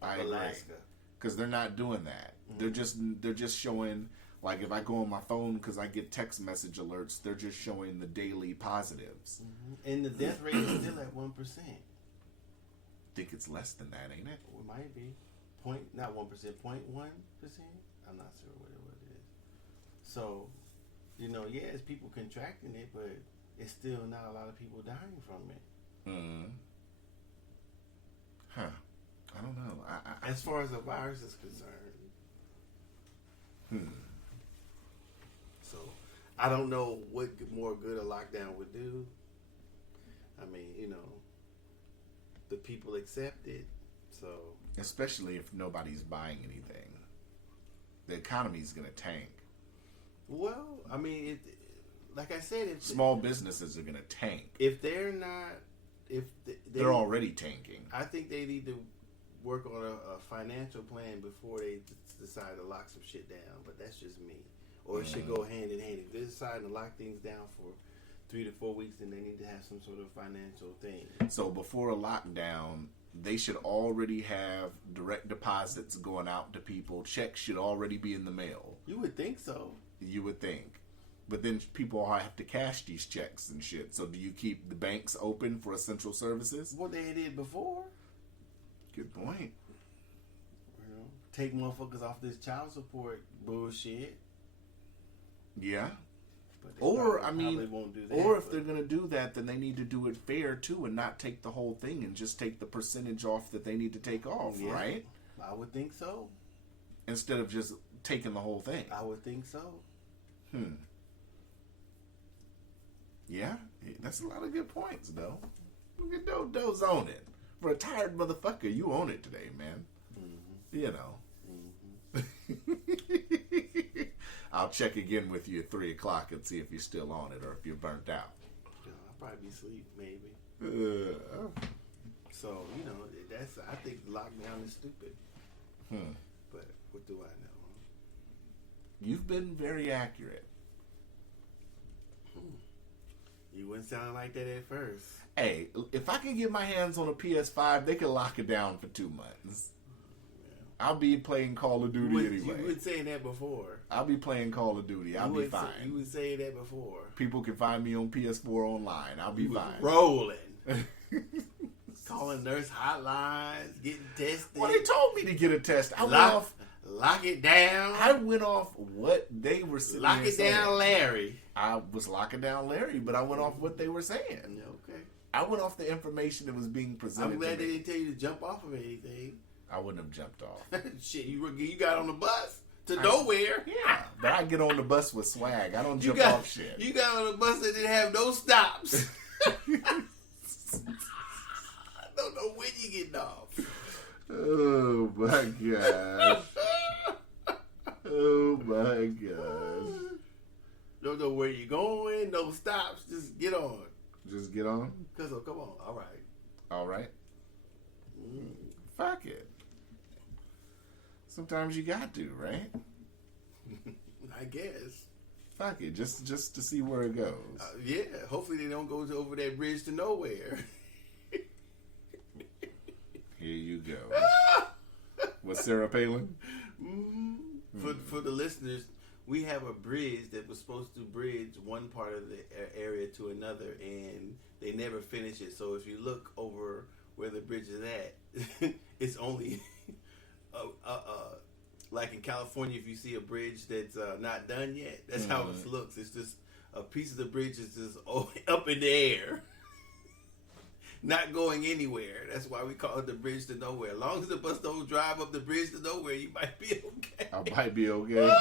I agree. Alaska. Because they're not doing that. They're just showing, like if I go on my phone because I get text message alerts, they're just showing the daily positives. And the death rate is still at 1%. Think it's less than that, ain't it? It might be. Not 1%, 0.1%. I'm not sure what it is. So, it's people contracting it, but it's still not a lot of people dying from it. Huh. I don't know. As far as the virus is concerned. So, I don't know what more good a lockdown would do. I mean, the people accept it. So, especially if nobody's buying anything. the economy's going to tank. Well, I mean, like I said, Small businesses are going to tank. If they're not, they're already tanking. I think they need to work on a financial plan before they decide to lock some shit down. But that's just me. Or it should go hand in hand. If they're deciding to lock things down for 3 to 4 weeks, then they need to have some sort of financial thing. So before a lockdown, they should already have direct deposits going out to people. Checks should already be in the mail. You would think so. You would think. But then people all have to cash these checks and shit. So do you keep the banks open for essential services? What they did before. Good point. You know, take motherfuckers off this child support bullshit. Yeah. But Or, probably won't do that, or if they're going to do that, then they need to do it fair, too, and not take the whole thing and just take the percentage off that they need to take off, right? I would think so. Instead of just taking the whole thing. I would think so. Yeah, that's a lot of good points, though. Look at Doe's own it. For a tired motherfucker, you own it today, man. Mm-hmm. You know. Mm-hmm. I'll check again with you at 3 o'clock and see if you're still on it or if you're burnt out. I'll probably be asleep, maybe. So, you know, I think lockdown is stupid. But what do I know? You've been very accurate. You wouldn't sound like that at first. Hey, if I can get my hands on a PS5, they can lock it down for 2 months. I'll be playing Call of Duty anyway. You were saying that before. I'll be playing Call of Duty. I'll be fine. You were saying that before. People can find me on PS4 online. I'll be fine. Rolling. Calling nurse hotlines, getting tested. Well, they told me to get a test. Lock it down. I went off what they were saying. Lock it down, Larry. I was locking down Larry, but I went off what they were saying. Okay. I went off the information that was being presented. I'm glad to me. they didn't tell you to jump off of anything. I wouldn't have jumped off. Shit, you got on the bus to nowhere. Yeah, but I get on the bus with swag. I don't jump off shit. You got on the bus that didn't have no stops. I don't know when you getting off. Oh my gosh. Oh my gosh. Don't know where you're going, no stops, just get on. Just get on? Come on, all right. All right. Fuck it. Sometimes you got to, right? I guess. Fuck it, just to see where it goes. Yeah, hopefully they don't go over that bridge to nowhere. Here you go. Was Sarah Palin? For the listeners, we have a bridge that was supposed to bridge one part of the area to another, and they never finish it. So if you look over where the bridge is at, it's only like in California, if you see a bridge that's not done yet, that's how it looks. It's just a piece of the bridge is just up in the air, not going anywhere. That's why we call it the bridge to nowhere. As long as the bus don't drive up the bridge to nowhere, you might be okay. I might be okay.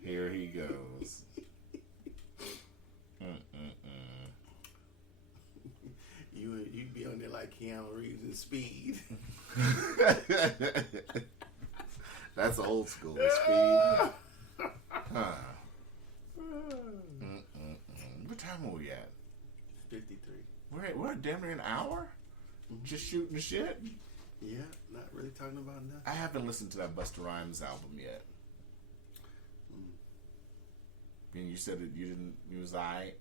Here he goes. You'd be on there like Keanu Reeves in Speed. That's old school Speed. Huh. What time are we at? 53. We're at damn near an hour? Just shooting the shit? Yeah, not really talking about nothing. I haven't listened to that Busta Rhymes album yet. And you said that it was alright.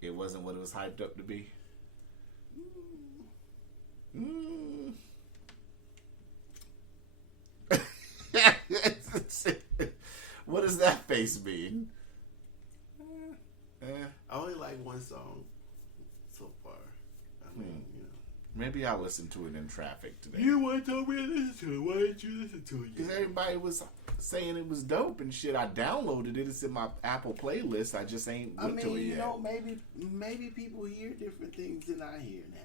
It wasn't what it was hyped up to be. What does that face mean? I only like one song so far. I mean, you know. Maybe I'll listen to it in traffic today. You want to listen to it? Why didn't you listen to it? Because everybody was saying it was dope and shit. I downloaded it. It's in my Apple playlist. I just ain't went to it yet. You know, maybe people hear different things than I hear now.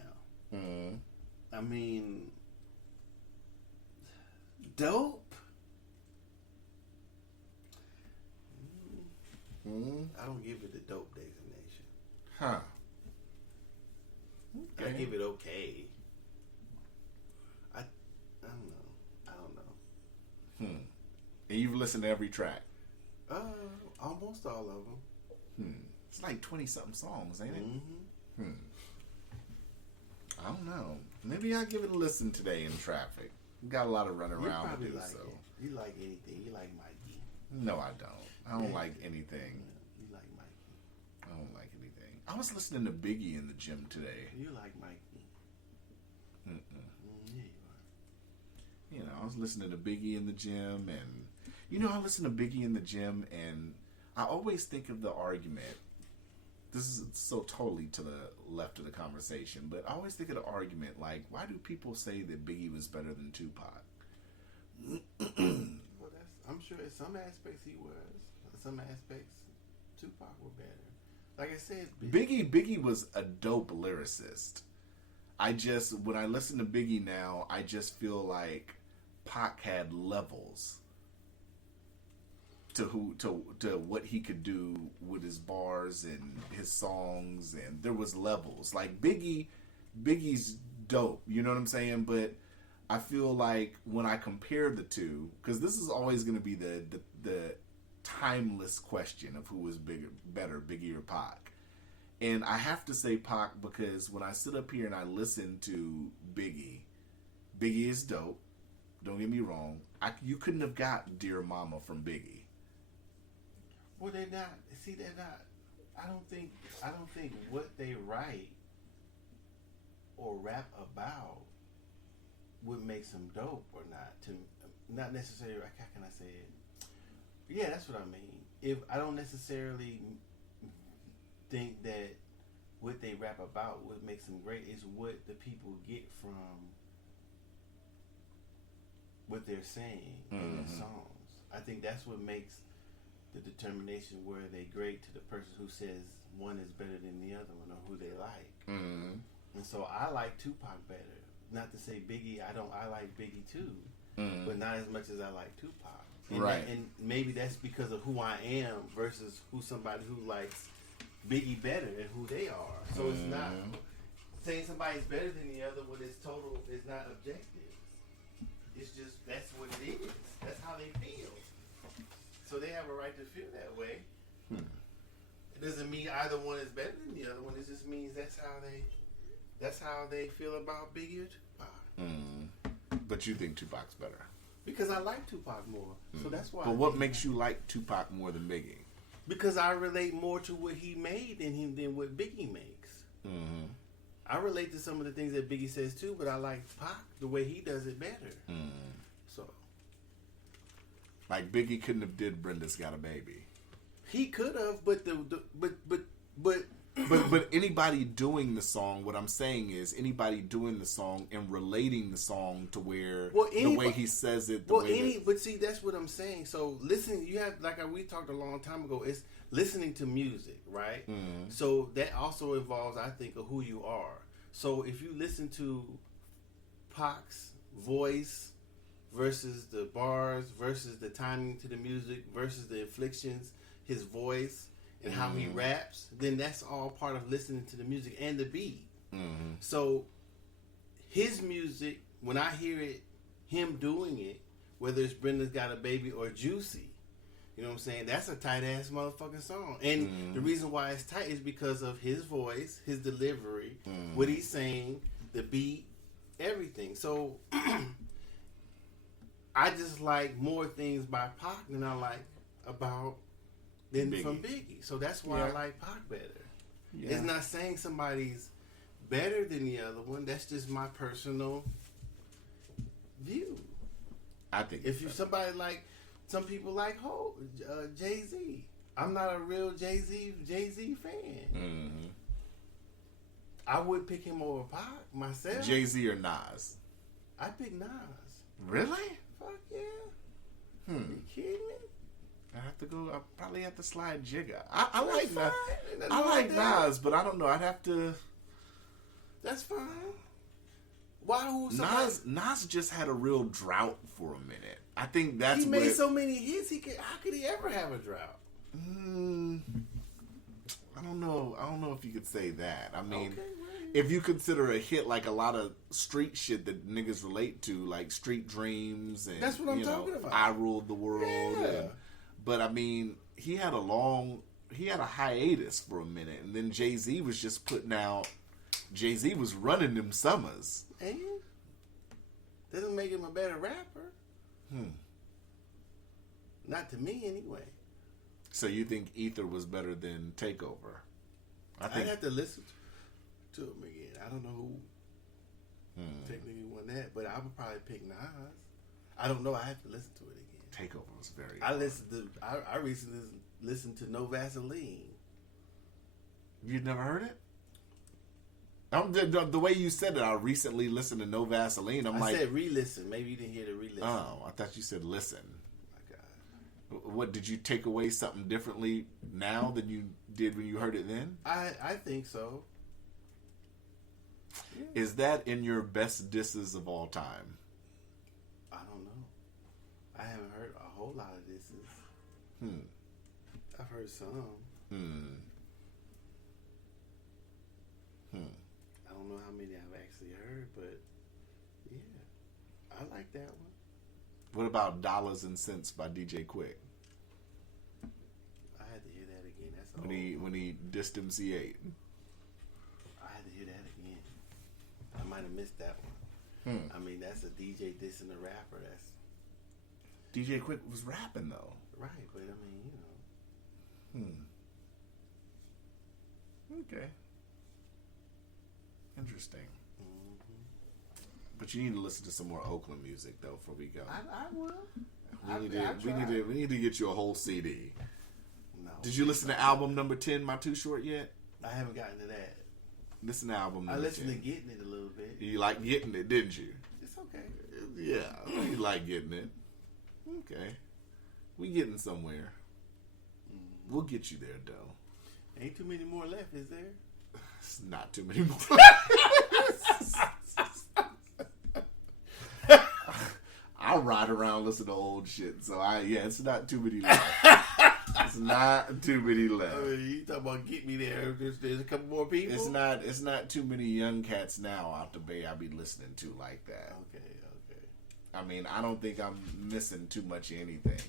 I mean, dope. I don't give it the dope designation. Huh. Okay. I give it okay. I don't know. you've listened to every track? Almost all of them. It's like 20-something songs, ain't it? Mm-hmm. I don't know. Maybe I'll give it a listen today in traffic. Got a lot of running You around to probably do, like so. it. You like anything. You like Mikey. No, I don't. I don't like anything. You like Mikey. I don't like anything. I was listening to Biggie in the gym today. You like Mikey. Yeah, you are. You know, I was listening to Biggie in the gym, and I listen to Biggie in the gym, and I always think of the argument. This is so totally to the left of the conversation, but I always think of the argument like, why do people say that Biggie was better than Tupac? Well, I'm sure in some aspects he was. In some aspects, Tupac were better. Like I said, Biggie was a dope lyricist. When I listen to Biggie now, I just feel like Pac had levels to what he could do with his bars and his songs, and there was levels. Like Biggie's dope, you know what I'm saying? But I feel like when I compare the two, because this is always going to be the timeless question of who was better, Biggie or Pac. And I have to say Pac because when I sit up here and I listen to Biggie is dope. Don't get me wrong. You couldn't have got Dear Mama from Biggie. Well, they're not. See, they're not. I don't think what they write or rap about what makes them dope or not. Not necessarily. How can I say it? Yeah, that's what I mean. If I don't necessarily think that what they rap about, what makes them great, is what the people get from what they're saying in their songs. I think that's what makes the determination where they great to the person who says one is better than the other one or who they like. And so I like Tupac better. Not to say Biggie, I like Biggie too, but not as much as I like Tupac. And right. And maybe that's because of who I am versus who somebody who likes Biggie better than who they are. So it's not saying somebody's better than the other when it's total, it's not objective. It's just, that's what it is. That's how they feel. So they have a right to feel that way. It doesn't mean either one is better than the other one. It just means that's how they feel about Biggie or Tupac. But you think Tupac's better? Because I like Tupac more. So that's why. But what makes you like Tupac more than Biggie? Because I relate more to what he made than what Biggie makes. I relate to some of the things that Biggie says too, but I like Pac the way he does it better. So, like Biggie couldn't have did Brenda's Got a Baby. He could have, but anybody doing the song, what I'm saying is anybody doing the song and relating the song to where the way he says it. But see, that's what I'm saying. So listening, you have we talked a long time ago. It's listening to music, right? So that also involves, I think, of who you are. So if you listen to Pac's voice versus the bars versus the timing to the music versus the inflections, his voice and how he raps, then that's all part of listening to the music and the beat. So his music, when I hear it, him doing it, whether it's Brenda's Got a Baby or Juicy, you know what I'm saying? That's a tight ass motherfucking song. And the reason why it's tight is because of his voice, his delivery, what he's saying, the beat, everything. So I just like more things by Pac than I like from Biggie. So that's why I like Pac better. Yeah. It's not saying somebody's better than the other one. That's just my personal view. I think some people like Jay-Z. I'm not a real Jay-Z fan. I would pick him over Pac myself. Jay-Z or Nas? I pick Nas. Really? Fuck yeah. Are you kidding me? I probably have to slide Jigga. I like Nas. I like Nas, but I don't know. I'd have to. That's fine. Why? Nas just had a real drought for a minute. I think that's he made so many hits. How could he ever have a drought? I don't know. I don't know if you could say that. I mean, if you consider a hit like a lot of street shit that niggas relate to, like Street Dreams and That's what I'm talking about. I Ruled the World. Yeah. But I mean, he had a hiatus for a minute, and then Jay-Z was just putting out. Jay-Z was running them summers. And doesn't make him a better rapper. Not to me, anyway. So you think Ether was better than Takeover? I'd have to listen to him again. I don't know who technically won that, but I would probably pick Nas. I don't know. I have to listen to it again. Takeover was very. I recently listened to No Vaseline. You'd never heard it? The way you said it, I recently listened to No Vaseline. I said re-listen. Maybe you didn't hear the re-listen. Oh, I thought you said listen. My God. What, did you take away something differently now than you did when you heard it then? I think so. Yeah. Is that in your best disses of all time? I don't know. I haven't heard a whole lot of disses. I've heard some. I don't know how many I've actually heard, but yeah, I like that one. What about Dollars and Cents by DJ Quick? I had to hear that again. That's when he dissed MC8. I had to hear that again. I might have missed that one. I mean, that's a DJ dissing a rapper. That's DJ Quick was rapping though. Right, but I mean, you know. Okay. Interesting. But you need to listen to some more Oakland music though before we go. I will. We need to get you a whole CD. No. Did you listen to album number 10, My Too Short yet? I haven't gotten to that. Listen to album number 10. I listened to Getting It a little bit. You like Getting It, didn't you? It's okay. Yeah, you like Getting It. Okay. We getting somewhere. We'll get you there, though. Ain't too many more left, is there? It's not too many more. I ride around listening to old shit, so it's not too many left. It's not too many left. I mean, you talking about get me there? There's a couple more people. It's not too many young cats now out the Bay I be listening to like that. Okay. I mean, I don't think I'm missing too much of anything.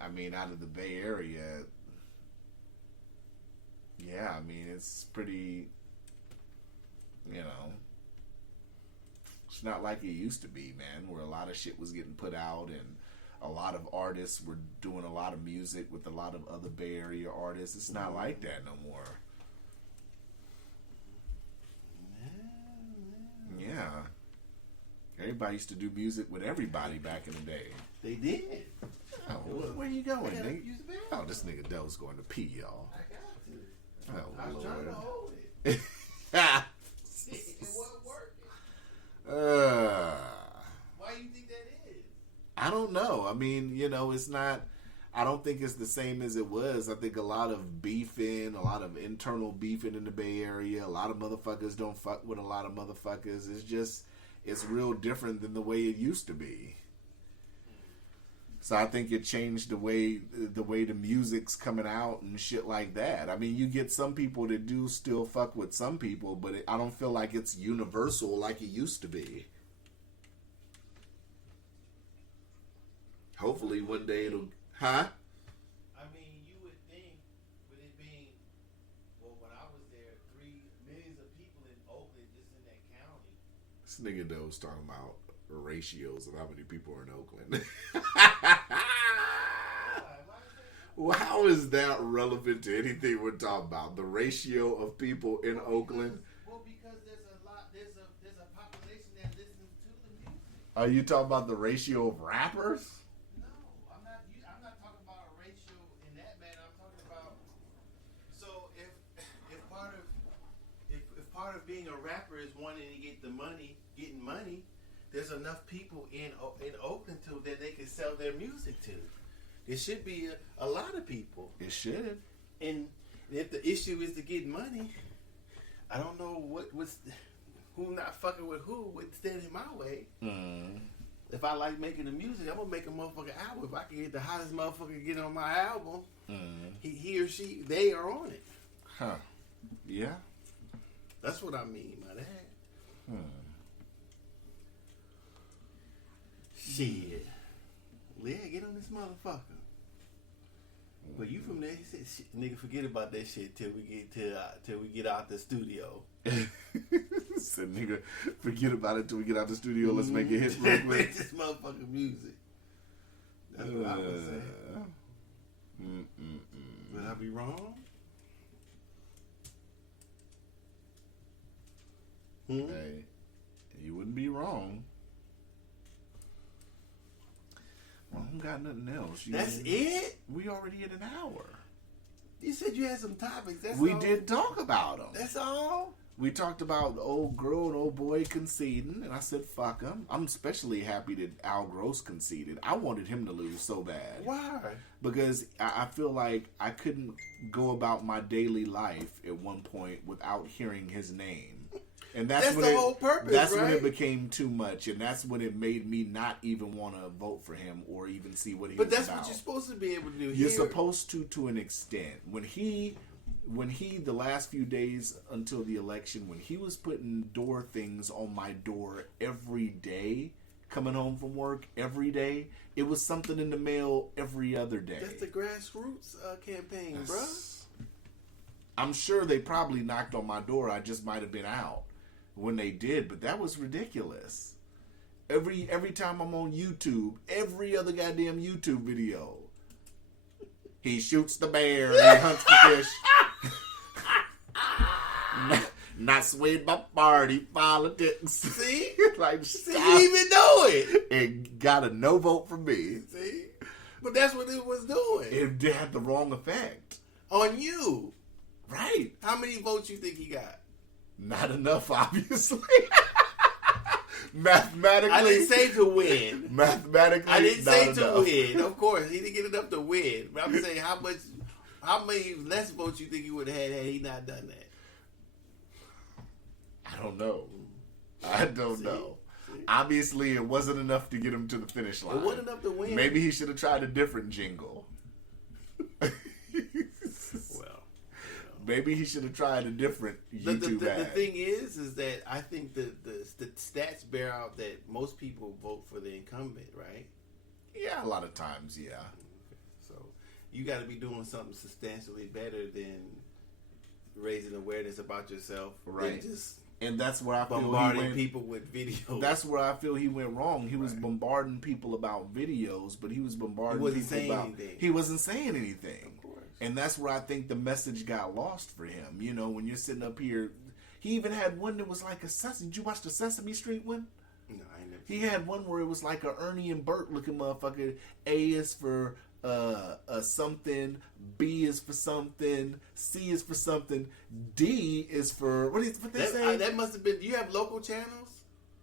I mean, out of the Bay Area, yeah, I mean, it's pretty, it's not like it used to be, man, where a lot of shit was getting put out and a lot of artists were doing a lot of music with a lot of other Bay Area artists. It's not like that no more. Yeah. Everybody used to do music with everybody back in the day. They did. Oh, where you going, nigga? Use the Oh, this nigga Doe's going to pee, y'all. I got to. Oh, I was Lord. trying to hold it. it wasn't working. Why do you think that is? I don't know. I mean, it's not. I don't think it's the same as it was. I think a lot of beefing, a lot of internal beefing in the Bay Area. A lot of motherfuckers don't fuck with a lot of motherfuckers. It's real different than the way it used to be. So I think it changed the way the music's coming out and shit like that. I mean, you get some people that do still fuck with some people, but I don't feel like it's universal like it used to be. Hopefully one day it'll... Huh? I mean, you would think, with it being, well, when I was there, 3 millions of people in Oakland, just in that county. This nigga though was talking about ratios of how many people are in Oakland. Well, how is that relevant to anything we're talking about? The ratio of people in Oakland? Because there's a population that listens to the music. Are you talking about the ratio of rappers? No, I'm not talking about a ratio in that manner. I'm talking about, so if part of being a rapper is wanting to getting money, there's enough people in Oakland too that they can sell their music to. It should be a lot of people. It should. And if the issue is to get money, I don't know who not fucking with who would stand in my way. If I like making the music, I'm gonna make a motherfucking album. If I can get the hottest motherfucker to get on my album, he or she, they are on it. Huh. Yeah. That's what I mean by that. Shit. Leah, get on this motherfucker. But you from there? He said, shit, nigga, forget about that shit till we get out the studio. Said, nigga, forget about it till we get out the studio. Let's make a hit real quick. Make this motherfucking music. That's what I would say. Would I be wrong? Hey, you wouldn't be wrong. Well, I don't got nothing else. That's it? We already at an hour. You said you had some topics. That's We all? did talk about them. That's all? We talked about the old girl and old boy conceding, and I said, fuck him. I'm especially happy that Al Gross conceded. I wanted him to lose so bad. Why? Because I feel like I couldn't go about my daily life at one point without hearing his name. And that's when the whole purpose, That's when right? it became too much, and that's when it made me not even want to vote for him or even see what he But was that's about. what you're supposed to be able to do. You're here. supposed to an extent. When he the last few days until the election, when he was putting door things on my door every day, coming home from work every day, it was something in the mail every other day. That's the grassroots campaign, bruh. I'm sure they probably knocked on my door. I just might have been out when they did, but that was ridiculous. Every time I'm on YouTube, every other goddamn YouTube video, he shoots the bear, he hunts the fish. Not swayed by party politics. See? Like, See, you didn't even know it. It got a no vote from me. See? But that's what it was doing. It had the wrong effect. On you. Right. How many votes you think he got? Not enough, obviously. Mathematically. I didn't say to win. Mathematically, I didn't not say enough. to win. Of course, he didn't get enough to win. But I'm saying how many less votes you think he would have had he not done that? I don't know. I don't know. See? Obviously, it wasn't enough to get him to the finish line. It wasn't enough to win. Maybe he should have tried a different jingle. Well, Maybe he should have tried a different YouTube the ad. thing is that I think the stats bear out that most people vote for the incumbent, right? Yeah, a lot of times, yeah. So you got to be doing something substantially better than raising awareness about yourself, Right. Than just And that's where I feel bombarding people with videos. That's where I feel he went wrong. He was bombarding people about videos, but he was bombarding He wasn't people saying about anything. He wasn't saying anything. Of course. And that's where I think the message got lost for him. You know, when you're sitting up here, he even had one that was like a Sesame. Did you watch the Sesame Street one? No, I ain't never. He had one where it was like a Ernie and Bert looking motherfucker. A is for something, B is for something, C is for something, D is for what they say? That must have been. You have local channels?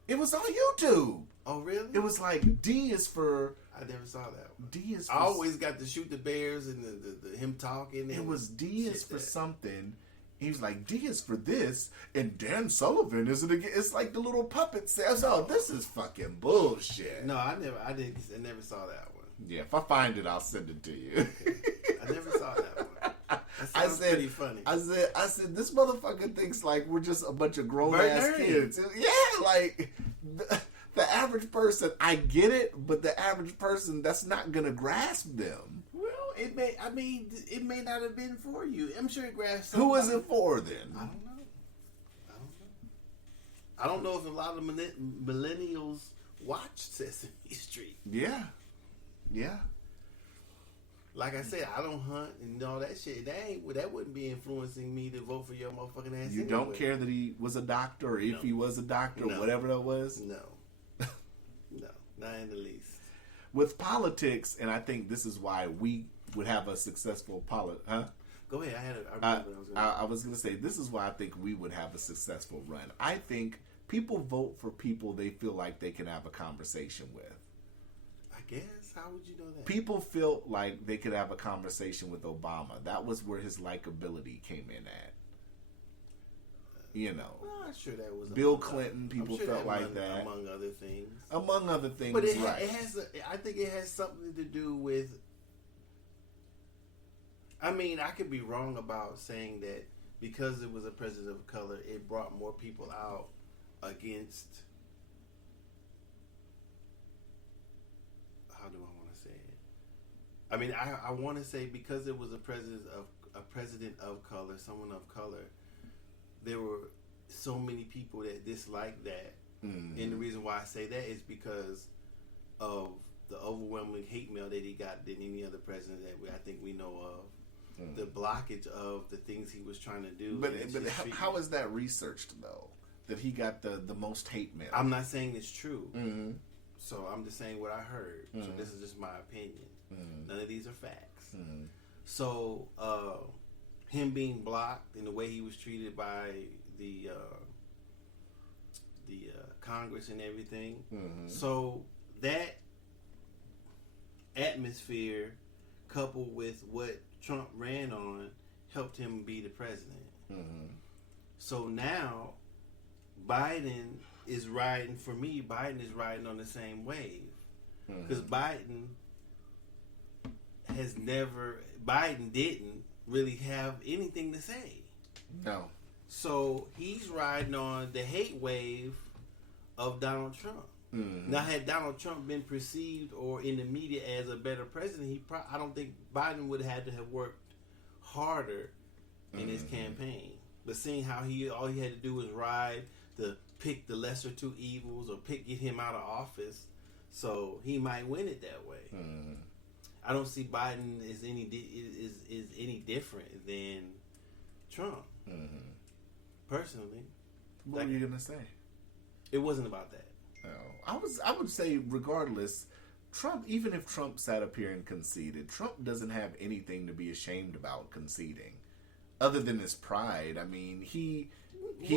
It was on YouTube. Oh, really? It was like D is for. I never saw that one. D is for. I always got to shoot the bears and the him talking. It and was D is shit for that- something. He was like, D is for this, and Dan Sullivan is it again? It's like the little puppet says, "Oh, this is fucking bullshit." No, I never saw that one. Yeah, if I find it, I'll send it to you. I never saw that one. That I sounds said, pretty funny. I said, this motherfucker thinks like we're just a bunch of grown Very ass nerdy. kids. Yeah, like the average person, I get it, but the average person, that's not gonna grasp them. Well, it may not have been for you. I'm sure it grasped Who is somebody. it for then? I don't know. I don't know if a lot of millennials watch Sesame Street. Yeah. Like I said, I don't hunt and all that shit. That wouldn't be influencing me to vote for your motherfucking ass. You anyway. don't care that he was a doctor, or if No. he was a doctor, or No. whatever that was. No, not in the least. With politics, and I think this is why we would have a successful huh? Go ahead. I remember what I was going I was going to say, this is why I think we would have a successful run. I think people vote for people they feel like they can have a conversation with. I guess. How would you know that? People feel like they could have a conversation with Obama. That was where his likability came in at. You know. Well, I'm sure that was Bill among Clinton, other- people I'm sure felt like that. among other things. Among other things, But right. I think it has something to do with. I mean, I could be wrong about saying that because it was a president of color, it brought more people out against. How do I want to say it? I mean, I want to say because it was a president of color, someone of color, there were so many people that disliked that. Mm-hmm. And the reason why I say that is because of the overwhelming hate mail that he got than any other president that I think we know of. Mm. The blockage of the things he was trying to do. But how is that researched, though? That he got the most hate mail? I'm not saying it's true. Mm-hmm. So I'm just saying what I heard. Mm-hmm. So this is just my opinion. Mm-hmm. None of these are facts. Mm-hmm. So him being blocked and the way he was treated by the Congress and everything. Mm-hmm. So that atmosphere coupled with what Trump ran on helped him be the president. Mm-hmm. So now Biden is riding, for me, Biden is riding on the same wave. Because Biden didn't really have anything to say. No. So he's riding on the hate wave of Donald Trump. Mm-hmm. Now, had Donald Trump been perceived or in the media as a better president, I don't think Biden would have had to have worked harder in his campaign. But seeing how all he had to do was ride to pick the lesser two evils or get him out of office, so he might win it that way. Mm-hmm. I don't see Biden is any different than Trump. Mm-hmm. Personally, what were you gonna say? It wasn't about that. No, I would say regardless, Trump. Even if Trump sat up here and conceded, Trump doesn't have anything to be ashamed about conceding, other than his pride. I mean, he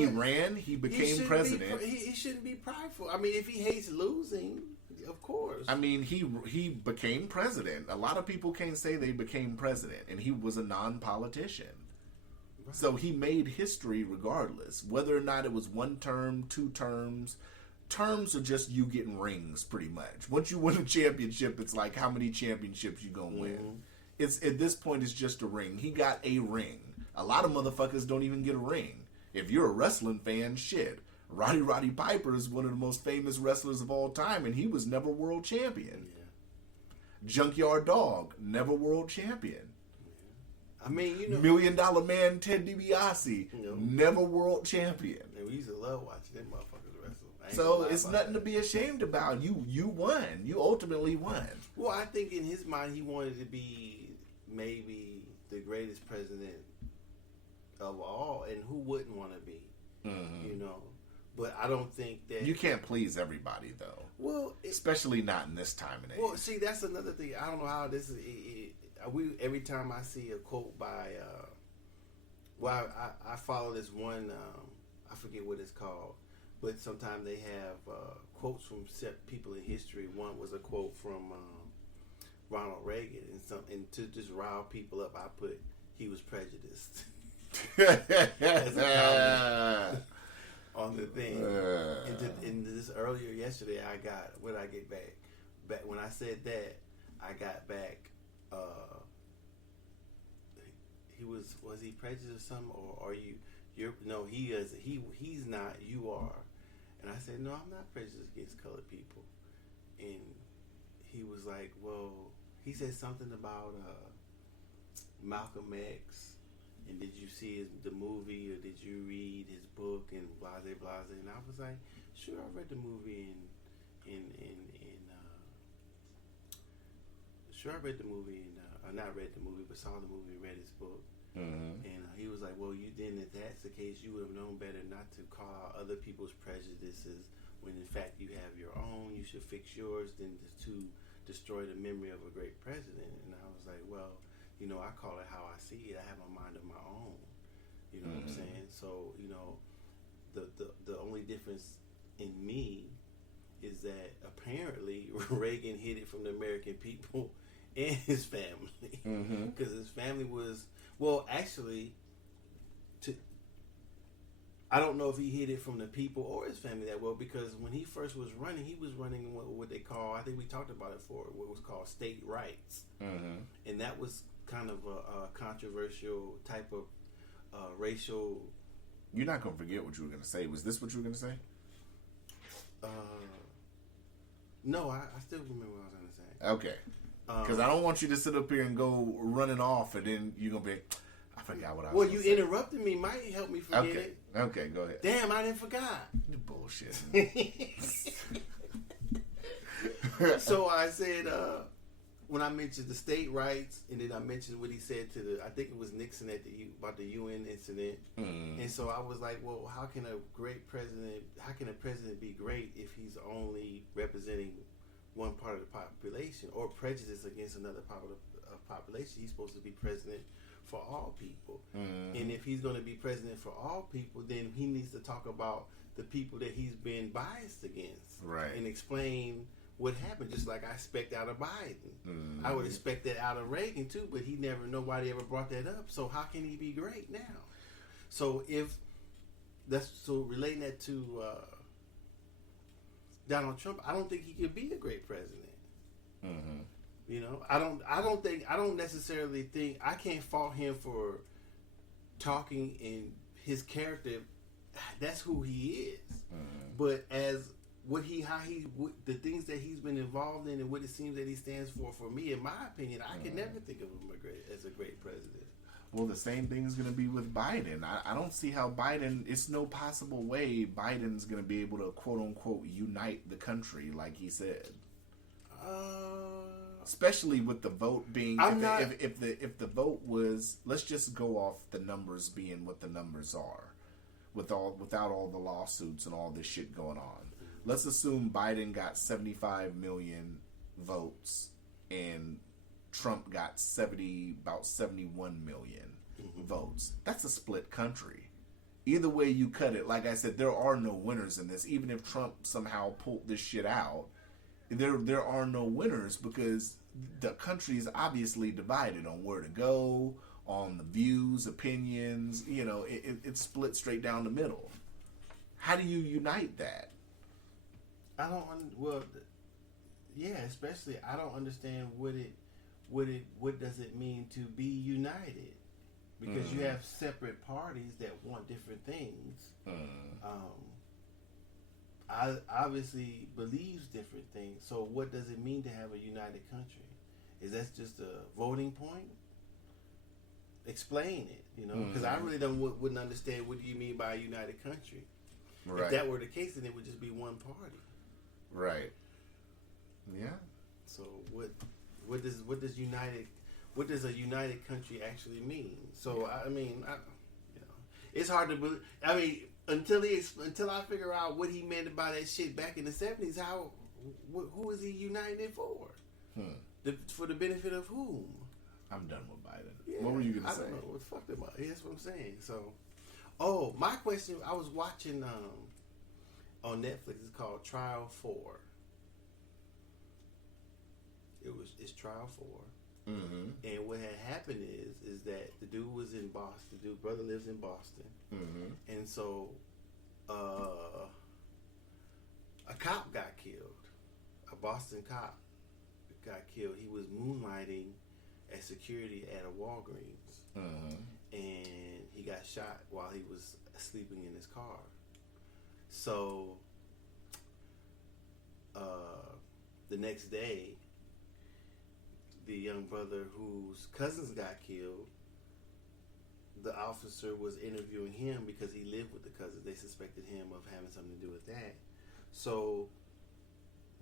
ran, he became president. He shouldn't be prideful. I mean, if he hates losing, of course. I mean, he became president. A lot of people can't say they became president, and he was a non-politician. Right. So he made history regardless. Whether or not it was 1 term, 2 terms. Terms are just you getting rings, pretty much. Once you win a championship, it's like how many championships you gonna win. It's at this point, it's just a ring. He got a ring. A lot of motherfuckers don't even get a ring. If you're a wrestling fan, shit. Roddy Piper is one of the most famous wrestlers of all time, and he was never world champion. Yeah. Junkyard Dog, never world champion. Yeah. I mean, you know, $1 Million Man Ted DiBiase, never world champion. And we used to love watching them motherfuckers wrestle. So it's nothing to be ashamed about. You won. You ultimately won. Well, I think in his mind he wanted to be maybe the greatest president of all, and who wouldn't want to be? Mm-hmm. You know. But I don't think that... You can't please everybody, though. Well... Especially not in this time and age. Well, see, that's another thing. I don't know how this is... every time I see a quote by... I follow this one... I forget what it's called. But sometimes they have quotes from people in history. One was a quote from Ronald Reagan. And to just rile people up, I put, he was prejudiced. As a comment. On the thing, and this earlier yesterday, what did I get back? Back when I said that, I got back. Was he prejudiced or something, or are you? No, he is. He's not. You are. And I said, no, I'm not prejudiced against colored people. And he was like, well, he said something about Malcolm X. And did you see the movie, or did you read his book, and blase blase? And I was like, sure, I read the movie, not read the movie, but saw the movie and read his book. Mm-hmm. And he was like, well, if that's the case, you would have known better not to call other people's prejudices when in fact you have your own. You should fix yours than to destroy the memory of a great president. And I was like, well, you know, I call it how I see it. I have a mind of my own. You know what I'm saying? So, you know, the only difference in me is that apparently Reagan hid it from the American people and his family. Because his family was, well, actually, I don't know if he hid it from the people or his family that well, because when he first was running, he was running what they call, I think we talked about it what was called state rights. And that was kind of a controversial type of racial. You're not gonna forget what you were gonna say. Was this what you were gonna say? No, I still remember what I was gonna say. Okay. Because I don't want you to sit up here and go running off, and then you're gonna be, I forgot what I was. Well, gonna you say. interrupted me. Might help me forget it. Okay, go ahead. Damn, I didn't forgot. You bullshit. So I said when I mentioned the state rights, and then I mentioned what he said to I think it was Nixon about the UN incident, and so I was like, well, how can a president be great if he's only representing one part of the population or prejudice against another part of the population? He's supposed to be president for all people, and if he's going to be president for all people, then he needs to talk about the people that he's been biased against, right, and explain what happened. Just like I expect out of Biden, I would expect that out of Reagan too, but nobody ever brought that up. So how can he be great now? So relating that to Donald Trump, I don't think he could be a great president. You know, I don't necessarily think, I can't fault him for talking in his character. That's who he is. But as the things that he's been involved in and what it seems that he stands for me, in my opinion, I can never think of him as a great president. Well, the same thing is going to be with Biden. I don't see how it's no possible way Biden's going to be able to, quote unquote, unite the country like he said. Especially with the vote being, if the vote was, let's just go off the numbers being what the numbers are, without all the lawsuits and all this shit going on. Let's assume Biden got 75 million votes and Trump got about 71 million votes. That's a split country. Either way you cut it, like I said, there are no winners in this. Even if Trump somehow pulled this shit out, there are no winners because the country is obviously divided on where to go, on the views, opinions. You know, it's split straight down the middle. How do you unite that? Especially I don't understand what does it mean to be united, because you have separate parties that want different things. I obviously believes different things. So what does it mean to have a united country? Is that just a voting point? Explain it, because I really wouldn't understand what do you mean by a united country. Right. If that were the case, then it would just be one party. Right. Yeah. So what does a united country actually mean? So I mean, it's hard to believe. I mean, until I figure out what he meant by that shit back in the 70s, who is he united for? For the benefit of whom? I'm done with Biden. Yeah, what were you gonna say? I don't know. What the fuck am I? That's what I'm saying. So, my question. I was watching on Netflix. It's called Trial 4. It's Trial 4. And what had happened is that the dude was in Boston. The dude brother lives in Boston. And so a cop got killed. A Boston cop got killed. He was moonlighting as security at a Walgreens. And he got shot while he was sleeping in his car. So the next day, the young brother whose cousins got killed, the officer was interviewing him because he lived with the cousins. They suspected him of having something to do with that. So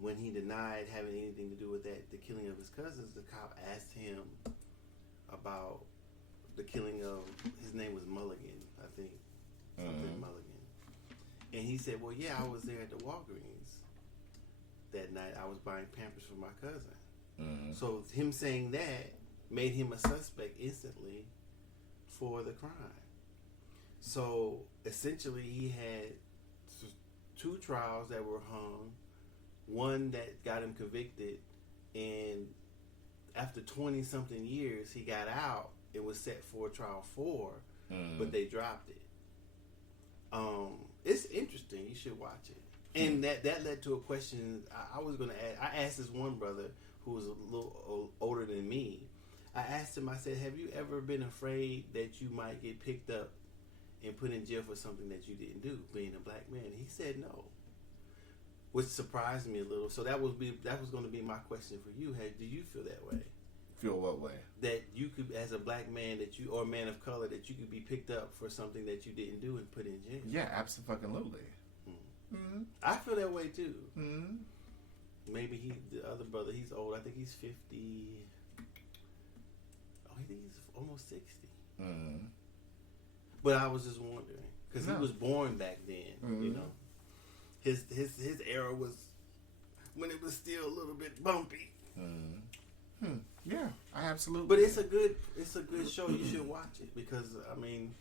when he denied having anything to do with that, the killing of his cousins, the cop asked him about the killing of, his name was Mulligan, I think. Something Mulligan. And he said, well, yeah, I was there at the Walgreens that night. I was buying Pampers for my cousin. So him saying that made him a suspect instantly for the crime. So essentially he had two trials that were hung, one that got him convicted, and after 20 something years he got out. It was set for trial 4, but they dropped it. It's interesting. You should watch it. And that led to a question I was going to ask. I asked this one brother who was a little older than me. I asked him, I said, have you ever been afraid that you might get picked up and put in jail for something that you didn't do, being a black man? He said no, which surprised me a little. So that was going to be my question for you. Hey, do you feel that way? Feel what way? That you could, as a black man, or a man of color, that you could be picked up for something that you didn't do and put in jail. Yeah, absolutely. Mm-hmm. I feel that way too. Mm-hmm. Maybe the other brother, he's old. I think he's 50. Oh, I think he's almost 60. Mm-hmm. But I was just wondering because No. he was born back then. Mm-hmm. You know, his era was when it was still a little bit bumpy. Mm-hmm. Yeah, I absolutely. But it's a good show. You should watch it because I mean,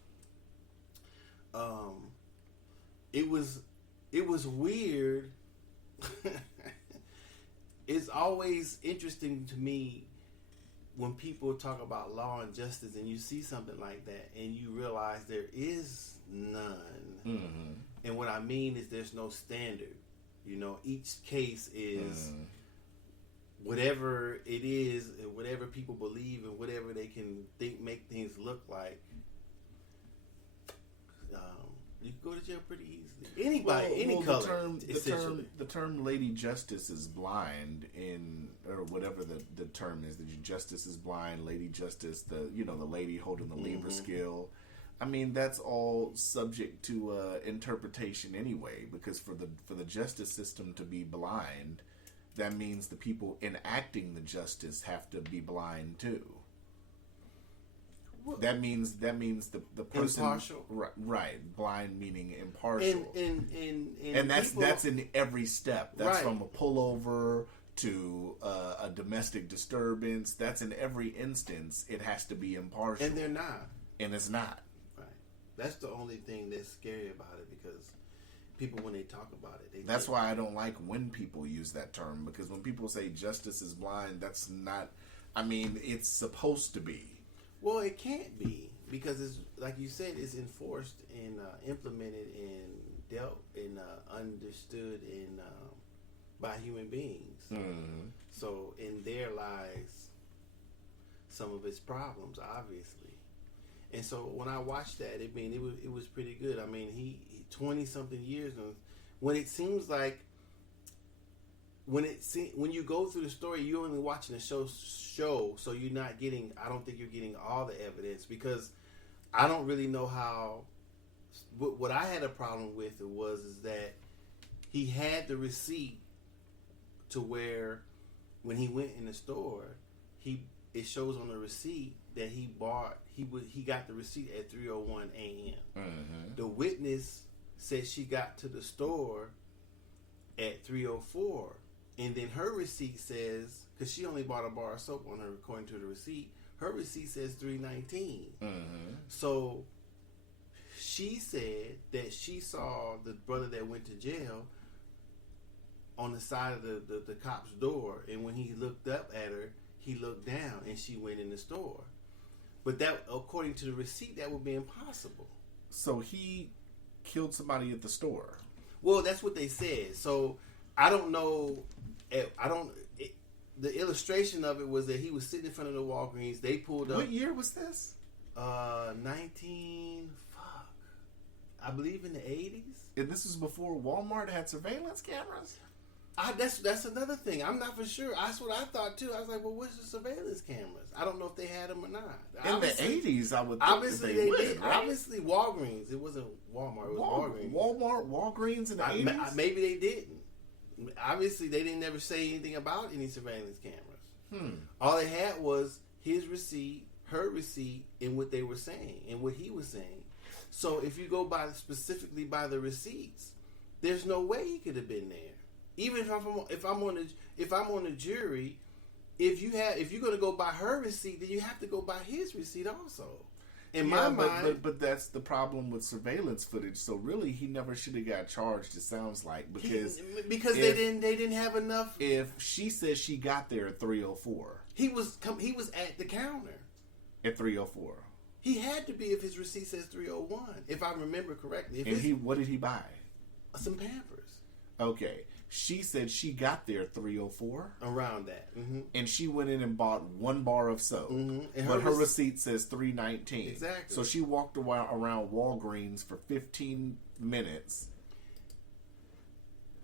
it was weird. It's always interesting to me when people talk about law and justice and you see something like that and you realize there is none. Mm-hmm. And what I mean is there's no standard. You know, each case is whatever it is, and whatever people believe, and whatever they can make things look like. You can go to jail pretty easily. Anybody, any color. The term "lady justice" is blind or whatever the term is. That justice is blind, lady justice. The lady holding the Libra scale. I mean, that's all subject to interpretation anyway. Because for the justice system to be blind, that means the people enacting the justice have to be blind too. That means the person impartial, right? Blind meaning impartial, and that's in every step. That's right. from a pullover to a domestic disturbance. That's in every instance. It has to be impartial, and they're not, and it's not. Right. That's the only thing that's scary about it because people, when they talk about it, That's why I don't like when people use that term, because when people say justice is blind, that's not. I mean, it's supposed to be. Well, it can't be because it's like you said, it's enforced and implemented and dealt and understood by human beings. Mm-hmm. So in there lies some of its problems, obviously. And so when I watched that, it was pretty good. I mean, he 20 something years, and when it seems like. When you go through the story, you're only watching the show, so you're not getting. I don't think you're getting all the evidence because I don't really know how. What I had a problem with is that he had the receipt to where when he went in the store, it shows on the receipt that he got the receipt at 3:01 a.m. Mm-hmm. The witness said she got to the store at 3:04. And then her receipt says, because she only bought a bar of soap on her, according to the receipt, her receipt says 3:19. Mm-hmm. So she said that she saw the brother that went to jail on the side of the cop's door, and when he looked up at her, he looked down, and she went in the store. But that, according to the receipt, that would be impossible. So he killed somebody at the store. Well, that's what they said. So I don't know. The illustration of it was that he was sitting in front of the Walgreens. They pulled up. What year was this? 19. I believe in the 80s. And this was before Walmart had surveillance cameras? That's another thing. I'm not for sure. That's what I thought too. I was like, well, what's the surveillance cameras? I don't know if they had them or not. In the 80s, I would think obviously that they would, did. right? Obviously, Walgreens. It wasn't Walmart. It was Walgreens. Walgreens in the 80s? Maybe they didn't. Obviously, they didn't never say anything about any surveillance cameras. All they had was his receipt, her receipt, and what they were saying and what he was saying. So if you go specifically by the receipts, there's no way he could have been there. Even if I'm on the jury, if you're going to go by her receipt, then you have to go by his receipt also. In my mind, but that's the problem with surveillance footage. So really, he never should have got charged. It sounds like because they didn't have enough. If she says she got there at 3:04, he was at the counter at 3:04. He had to be if his receipt says 3:01, if I remember correctly. What did he buy? Some Pampers. Okay, She said she got there 3:04. Around that. Mm-hmm. And she went in and bought 1 bar of soap. Mm-hmm. But her receipt says $3.19. Exactly. So she walked around Walgreens for 15 minutes.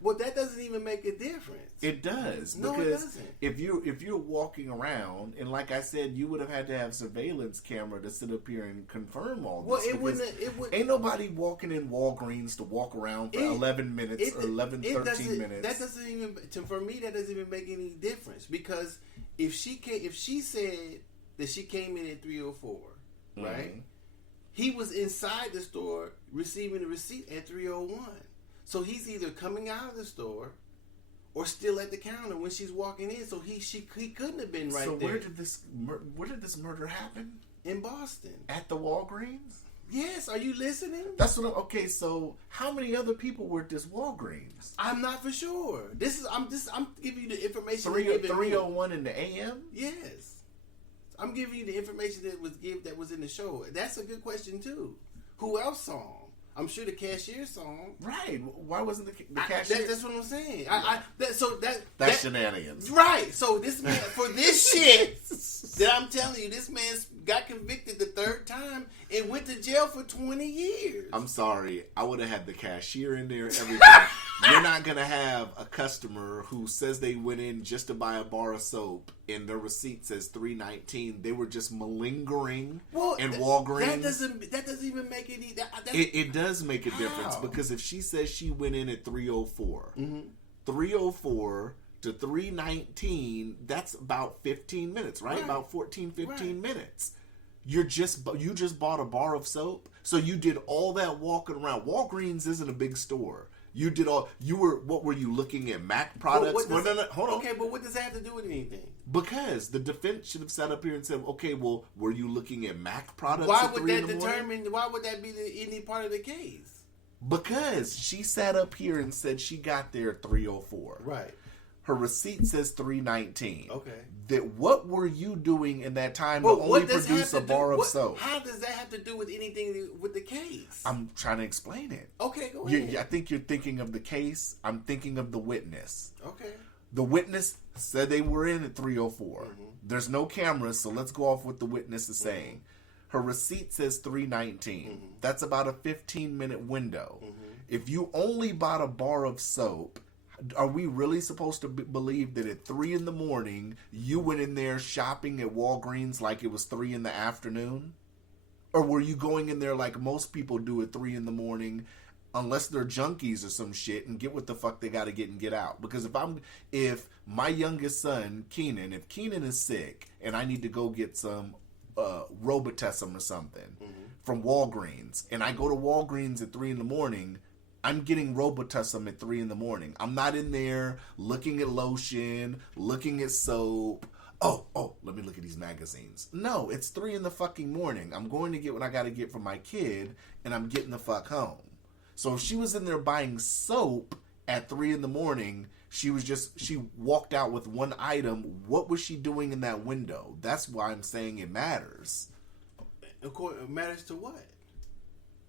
Well, that doesn't even make a difference. It does. No, because it doesn't. if you're walking around, and like I said, you would have had to have surveillance camera to sit up here and confirm all this. Well, it wouldn't. Ain't nobody walking in Walgreens to walk around for 11 minutes or 13 minutes. That doesn't even, for me, that doesn't even make any difference. Because if she said that she came in at 3:04, right? He was inside the store receiving the receipt at 3:01. So he's either coming out of the store or still at the counter when she's walking in. So he couldn't have been right there. So where did this murder happen? In Boston. At the Walgreens? Yes. Are you listening? That's what. Okay. So how many other people were at this Walgreens? I'm not for sure. I'm giving you the information. 3:01 in the a.m. Yes. I'm giving you the information that was in the show. That's a good question too. Who else saw him? I'm sure the cashier saw him. Right. Why wasn't the cashier? That's what I'm saying. That's shenanigans. Right. So this man, for this shit that I'm telling you, this man got convicted the 3rd time and went to jail for 20 years. I'm sorry. I would have had the cashier in there, everything. You're not going to have a customer who says they went in just to buy a bar of soap and their receipt says $3.19. They were just malingering in Walgreens. That doesn't even make any... It does make a difference because if she says she went in at 3:04, 3:04 to 3:19, that's about 15 minutes, right? About 15 minutes. You just bought a bar of soap, so you did all that walking around. Walgreens isn't a big store. What were you looking at? Mac products? Hold on. Okay, but what does that have to do with anything? Because the defense should have sat up here and said, okay, well, were you looking at Mac products? Why would that be any part of the case? Because she sat up here and said she got there at 3:04. Right. Her receipt says $3.19. Okay. What were you doing in that time to only produce a bar of soap? How does that have to do with anything with the case? I'm trying to explain it. Okay, go ahead. I think you're thinking of the case. I'm thinking of the witness. Okay. The witness said they were in at 3:04. There's no cameras, so let's go off what the witness is saying. Her receipt says $3.19. That's about a 15-minute window. If you only bought a bar of soap, are we really supposed to believe that at 3 in the morning you went in there shopping at Walgreens like it was 3 in the afternoon? Or were you going in there like most people do at 3 in the morning, unless they're junkies or some shit, and get what the fuck they got to get and get out? Because if my youngest son Keenan, if Keenan is sick and I need to go get some Robitussin or something from Walgreens, and I go to Walgreens at 3 in the morning, I'm getting Robitussin at 3 in the morning. I'm not in there looking at lotion, looking at soap. Oh, let me look at these magazines. No, it's 3 in the fucking morning. I'm going to get what I got to get for my kid, and I'm getting the fuck home. So if she was in there buying soap at 3 in the morning, she walked out with one item. What was she doing in that window? That's why I'm saying it matters. It matters to what?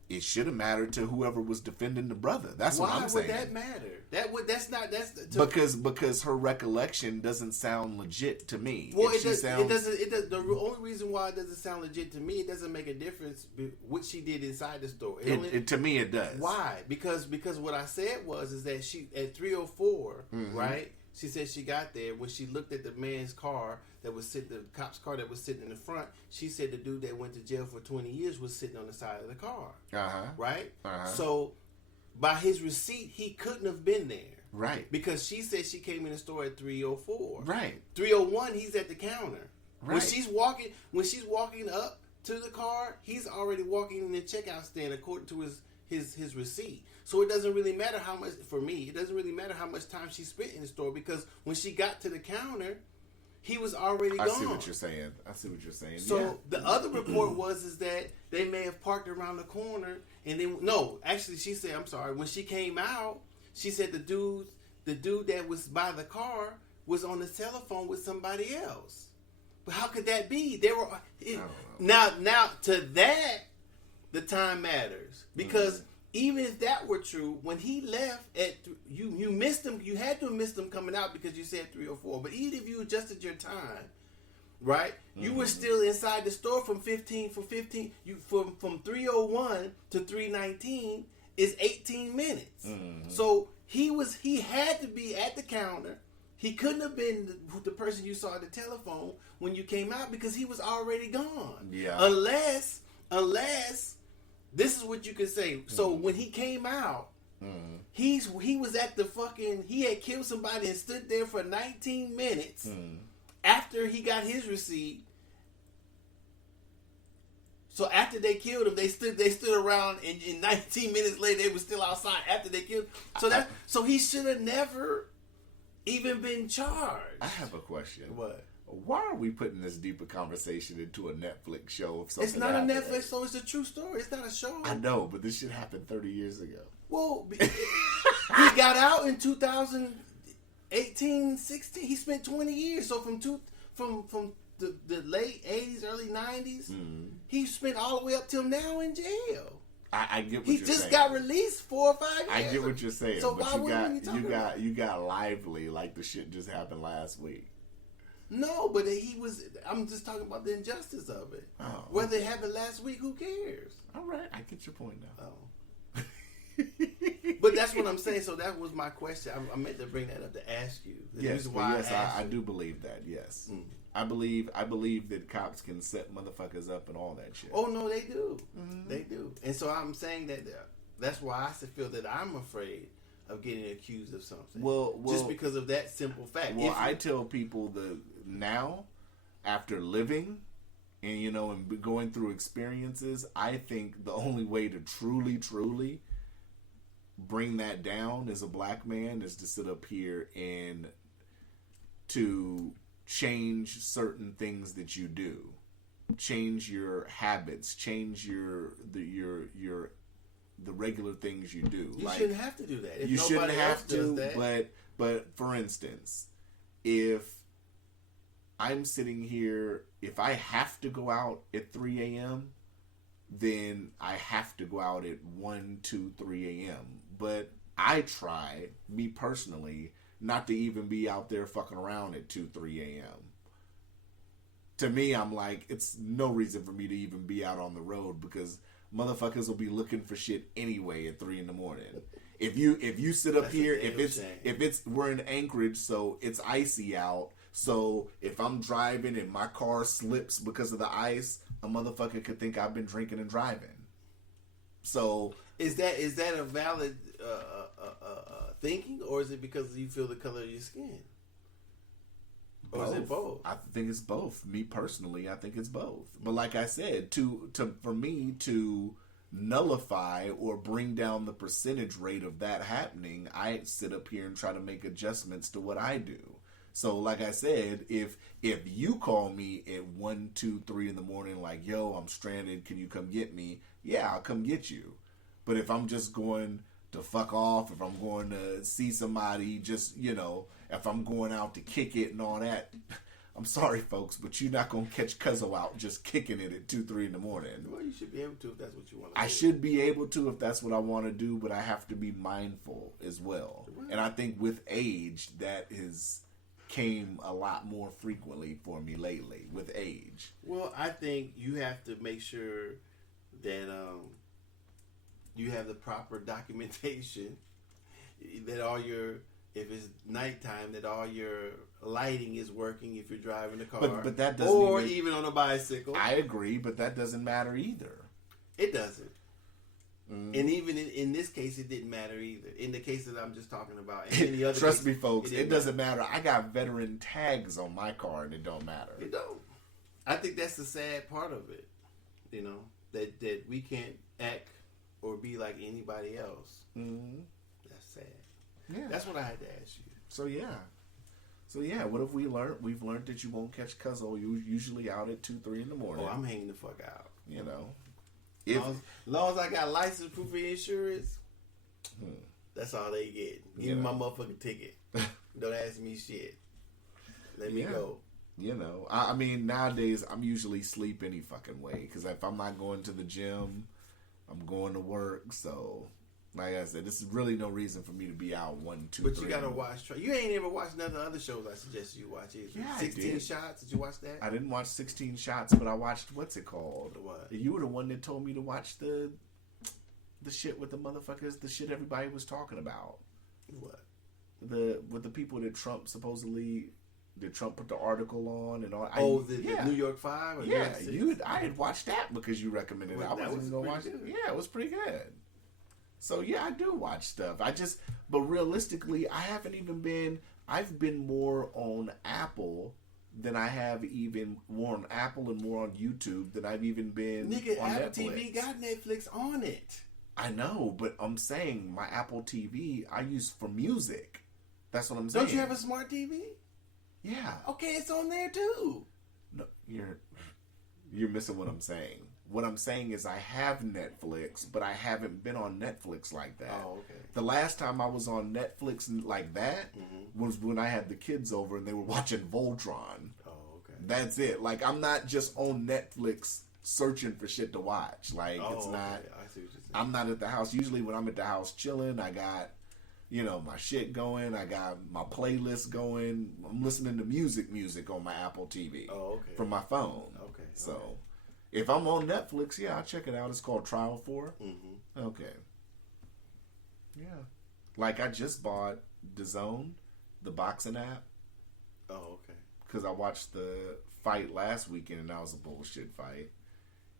It should have mattered to whoever was defending the brother. That's what I'm saying. Why would that matter? Because her recollection doesn't sound legit to me. Well, it doesn't. The only reason why it doesn't sound legit to me, it doesn't make a difference what she did inside the store. To me, it does. Why? Because what I said is that she at 3:04, right? She said she got there when she looked at the man's car the cop's car that was sitting in the front. She said the dude that went to jail for 20 years was sitting on the side of the car. Right? So by his receipt, he couldn't have been there. Right. Because she said she came in the store at 3:04. Right. 3:01, he's at the counter. Right. When she's walking up to the car, he's already walking in the checkout stand according to his receipt. So it doesn't really matter how much, for me, it doesn't really matter how much time she spent in the store, because when she got to the counter, he was already gone. I see what you're saying. So the other report is that they may have parked around the corner, and then she said, I'm sorry, when she came out, she said the dude that was by the car was on the telephone with somebody else. But how could that be? I don't know. Now to that, the time matters, because even if that were true, when he left you missed him. You had to have missed him coming out because you said 3 or 4. But even if you adjusted your time, right, you were still inside the store from 15 You from 3:01 to 3:19 is 18 minutes. So he had to be at the counter. He couldn't have been the person you saw at the telephone when you came out because he was already gone. Yeah. Unless this is what you could say. So when he came out, he was at the fucking. He had killed somebody and stood there for 19 minutes after he got his receipt. So after they killed him, they stood around, and 19 minutes later they were still outside after they killed him. So he should have never even been charged. I have a question. What? Why are we putting this deeper conversation into a Netflix show? Of something It's not a happened? Netflix show. It's a true story. It's not a show. I know, but this shit happened 30 years ago. Well, he got out in 2018, 16. He spent 20 years. So from the late 80s, early 90s, he spent all the way up till now in jail. I get what He you're just saying. got released 4 or 5 years. I get what you're saying. So but why wouldn't we talk about it? you got lively like the shit just happened last week. No, but I'm just talking about the injustice of it. Oh, Whether it happened last week, who cares? All right, I get your point now. Oh. But that's what I'm saying. So that was my question. I meant to bring that up to ask you. Yes, I do believe that. Yes, I believe that cops can set motherfuckers up and all that shit. Oh no, they do. They do. And so I'm saying that that's why I feel that I'm afraid of getting accused of something. Well, just because of that simple fact. Well, I tell people now, after living and and going through experiences, I think the only way to truly bring that down as a black man is to sit up here and to change certain things that you do, change your habits, change the regular things you do. You shouldn't have to do that. If you shouldn't have to. Does that. But for instance, if I'm sitting here, if I have to go out at 3 a.m., then I have to go out at 1, 2, 3 a.m. But I try, me personally, not to even be out there fucking around at 2, 3 a.m. To me, I'm like, it's no reason for me to even be out on the road because motherfuckers will be looking for shit anyway at 3 in the morning. If you sit up here, we're in Anchorage, so it's icy out. So if I'm driving and my car slips because of the ice, a motherfucker could think I've been drinking and driving. So is that a valid thinking, or is it because you feel the color of your skin? Or is it both? I think it's both. Me personally, I think it's both. But like I said, for me to nullify or bring down the percentage rate of that happening, I sit up here and try to make adjustments to what I do. So like I said, if you call me at 1, 2, 3 in the morning like, yo, I'm stranded, can you come get me? Yeah, I'll come get you. But if I'm just going to fuck off, if I'm going to see somebody, just, if I'm going out to kick it and all that, I'm sorry, folks, but you're not going to catch Cuzzo out just kicking it at 2, 3 in the morning. Well, you should be able to if that's what you want to do. I should be able to if that's what I want to do, but I have to be mindful as well. And I think with age, that came a lot more frequently for me lately with age. Well, I think you have to make sure that you have the proper documentation, that if it's nighttime, that all your lighting is working if you're driving the car. But that doesn't even on a bicycle. I agree, but that doesn't matter either. It doesn't. And even in this case, it didn't matter either. In the case that I'm just talking about, and any other trust case, me, folks, it doesn't matter. I got veteran tags on my car, and it don't matter. It don't. I think that's the sad part of it. That we can't act or be like anybody else. Mm-hmm. That's sad. Yeah, that's what I had to ask you. So yeah, what have we learned? We've learned that you won't catch Cuzzo. You're usually out at 2, 3 in the morning. Oh, I'm hanging the fuck out. As long as I got license, proof of insurance, that's all they get. Give me my motherfucking ticket. Don't ask me shit. Let me go. I mean, nowadays I'm usually sleep any fucking way because if I'm not going to the gym, I'm going to work. So Like I said, this is really no reason for me to be out 1, 2, But 3. you gotta watch. You ain't ever watched none of the other shows I suggested you watch either. Yeah, 16 I did. Shots. Did you watch that? I didn't watch 16 Shots, but I watched, what's it called? What? You were the one that told me to watch the shit with the motherfuckers, the shit everybody was talking about. What? With the people that Trump supposedly, did Trump put the article on and all. The New York 5? Or Yeah, New York 6? I had watched that because you recommended it. Well, I that wasn't was even gonna watch pretty it. good. Yeah, it was pretty good. So yeah, I do watch stuff. But realistically, I've been more on Apple than I have even more on Apple and more on YouTube than I've even been Nigga, on Apple Netflix. TV got Netflix on it. I know, but I'm saying my Apple TV I use for music. That's what I'm saying. Don't you have a smart TV? Yeah. Okay, it's on there too. No, you're missing what I'm saying. What I'm saying is I have Netflix, but I haven't been on Netflix like that. Oh, okay. The last time I was on Netflix like that was when I had the kids over and they were watching Voltron. Oh, okay. That's it. Like, I'm not just on Netflix searching for shit to watch. Like, it's not. Okay. I see what you're saying. I'm not at the house. Usually when I'm at the house chilling, I got, my shit going. I got my playlist going. I'm listening to music on my Apple TV. Oh, okay. From my phone. Okay. So, okay. if I'm on Netflix, yeah, I'll check it out. It's called Trial 4. Mm-hmm. Okay. Yeah. Like, I just bought DAZN, the boxing app, Oh, okay. because I watched the fight last weekend, and that was a bullshit fight.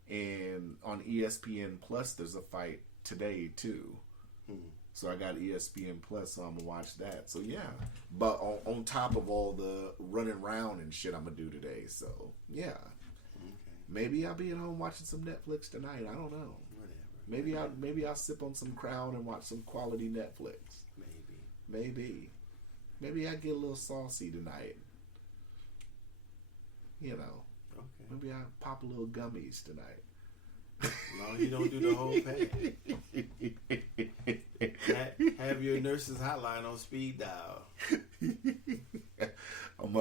And on ESPN Plus, there's a fight today, too. Mm-hmm. So I got ESPN Plus, so I'm going to watch that. So, yeah. But on top of all the running around and shit I'm going to do today. So, yeah. Okay. Maybe I'll be at home watching some Netflix tonight. I don't know. Whatever. Maybe I'll sip on some Crown and watch some quality Netflix. Maybe I get a little saucy tonight. Okay. Maybe I pop a little gummies tonight. As long as you don't do the whole pack. Have your nurse's hotline on speed dial. I'm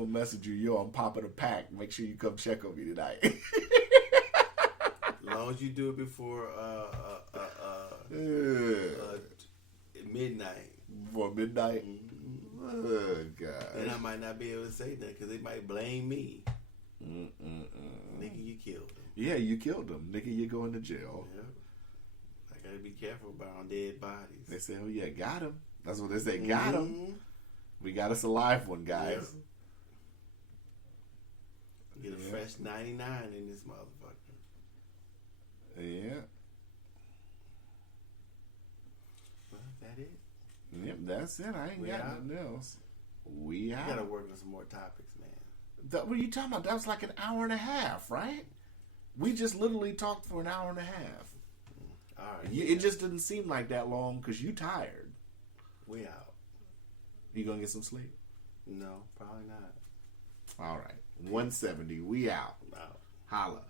a message you. Yo, I'm popping a pack. Make sure you come check on me tonight. As long as you do it before midnight. Before midnight. Mm-hmm. Oh God. Then I might not be able to say that because they might blame me. Nigga, you killed him. Yeah, you killed him. Nigga, you're going to jail. Yep. I gotta be careful about dead bodies. They say, oh yeah, got him. That's what they say, got him. We got us a live one, guys. Yep. Get a fresh 99 in this motherfucker. Yeah. Well, is that it? Yep, that's it. I ain't got nothing else. We You out. gotta work on some more topics, man. What are you talking about? That was like an hour and a half, right? We just literally talked for an hour and a half. All right. It just didn't seem like that long because you tired. We out. You gonna get some sleep? No, probably not. All right. 170. We out. Out. Holla.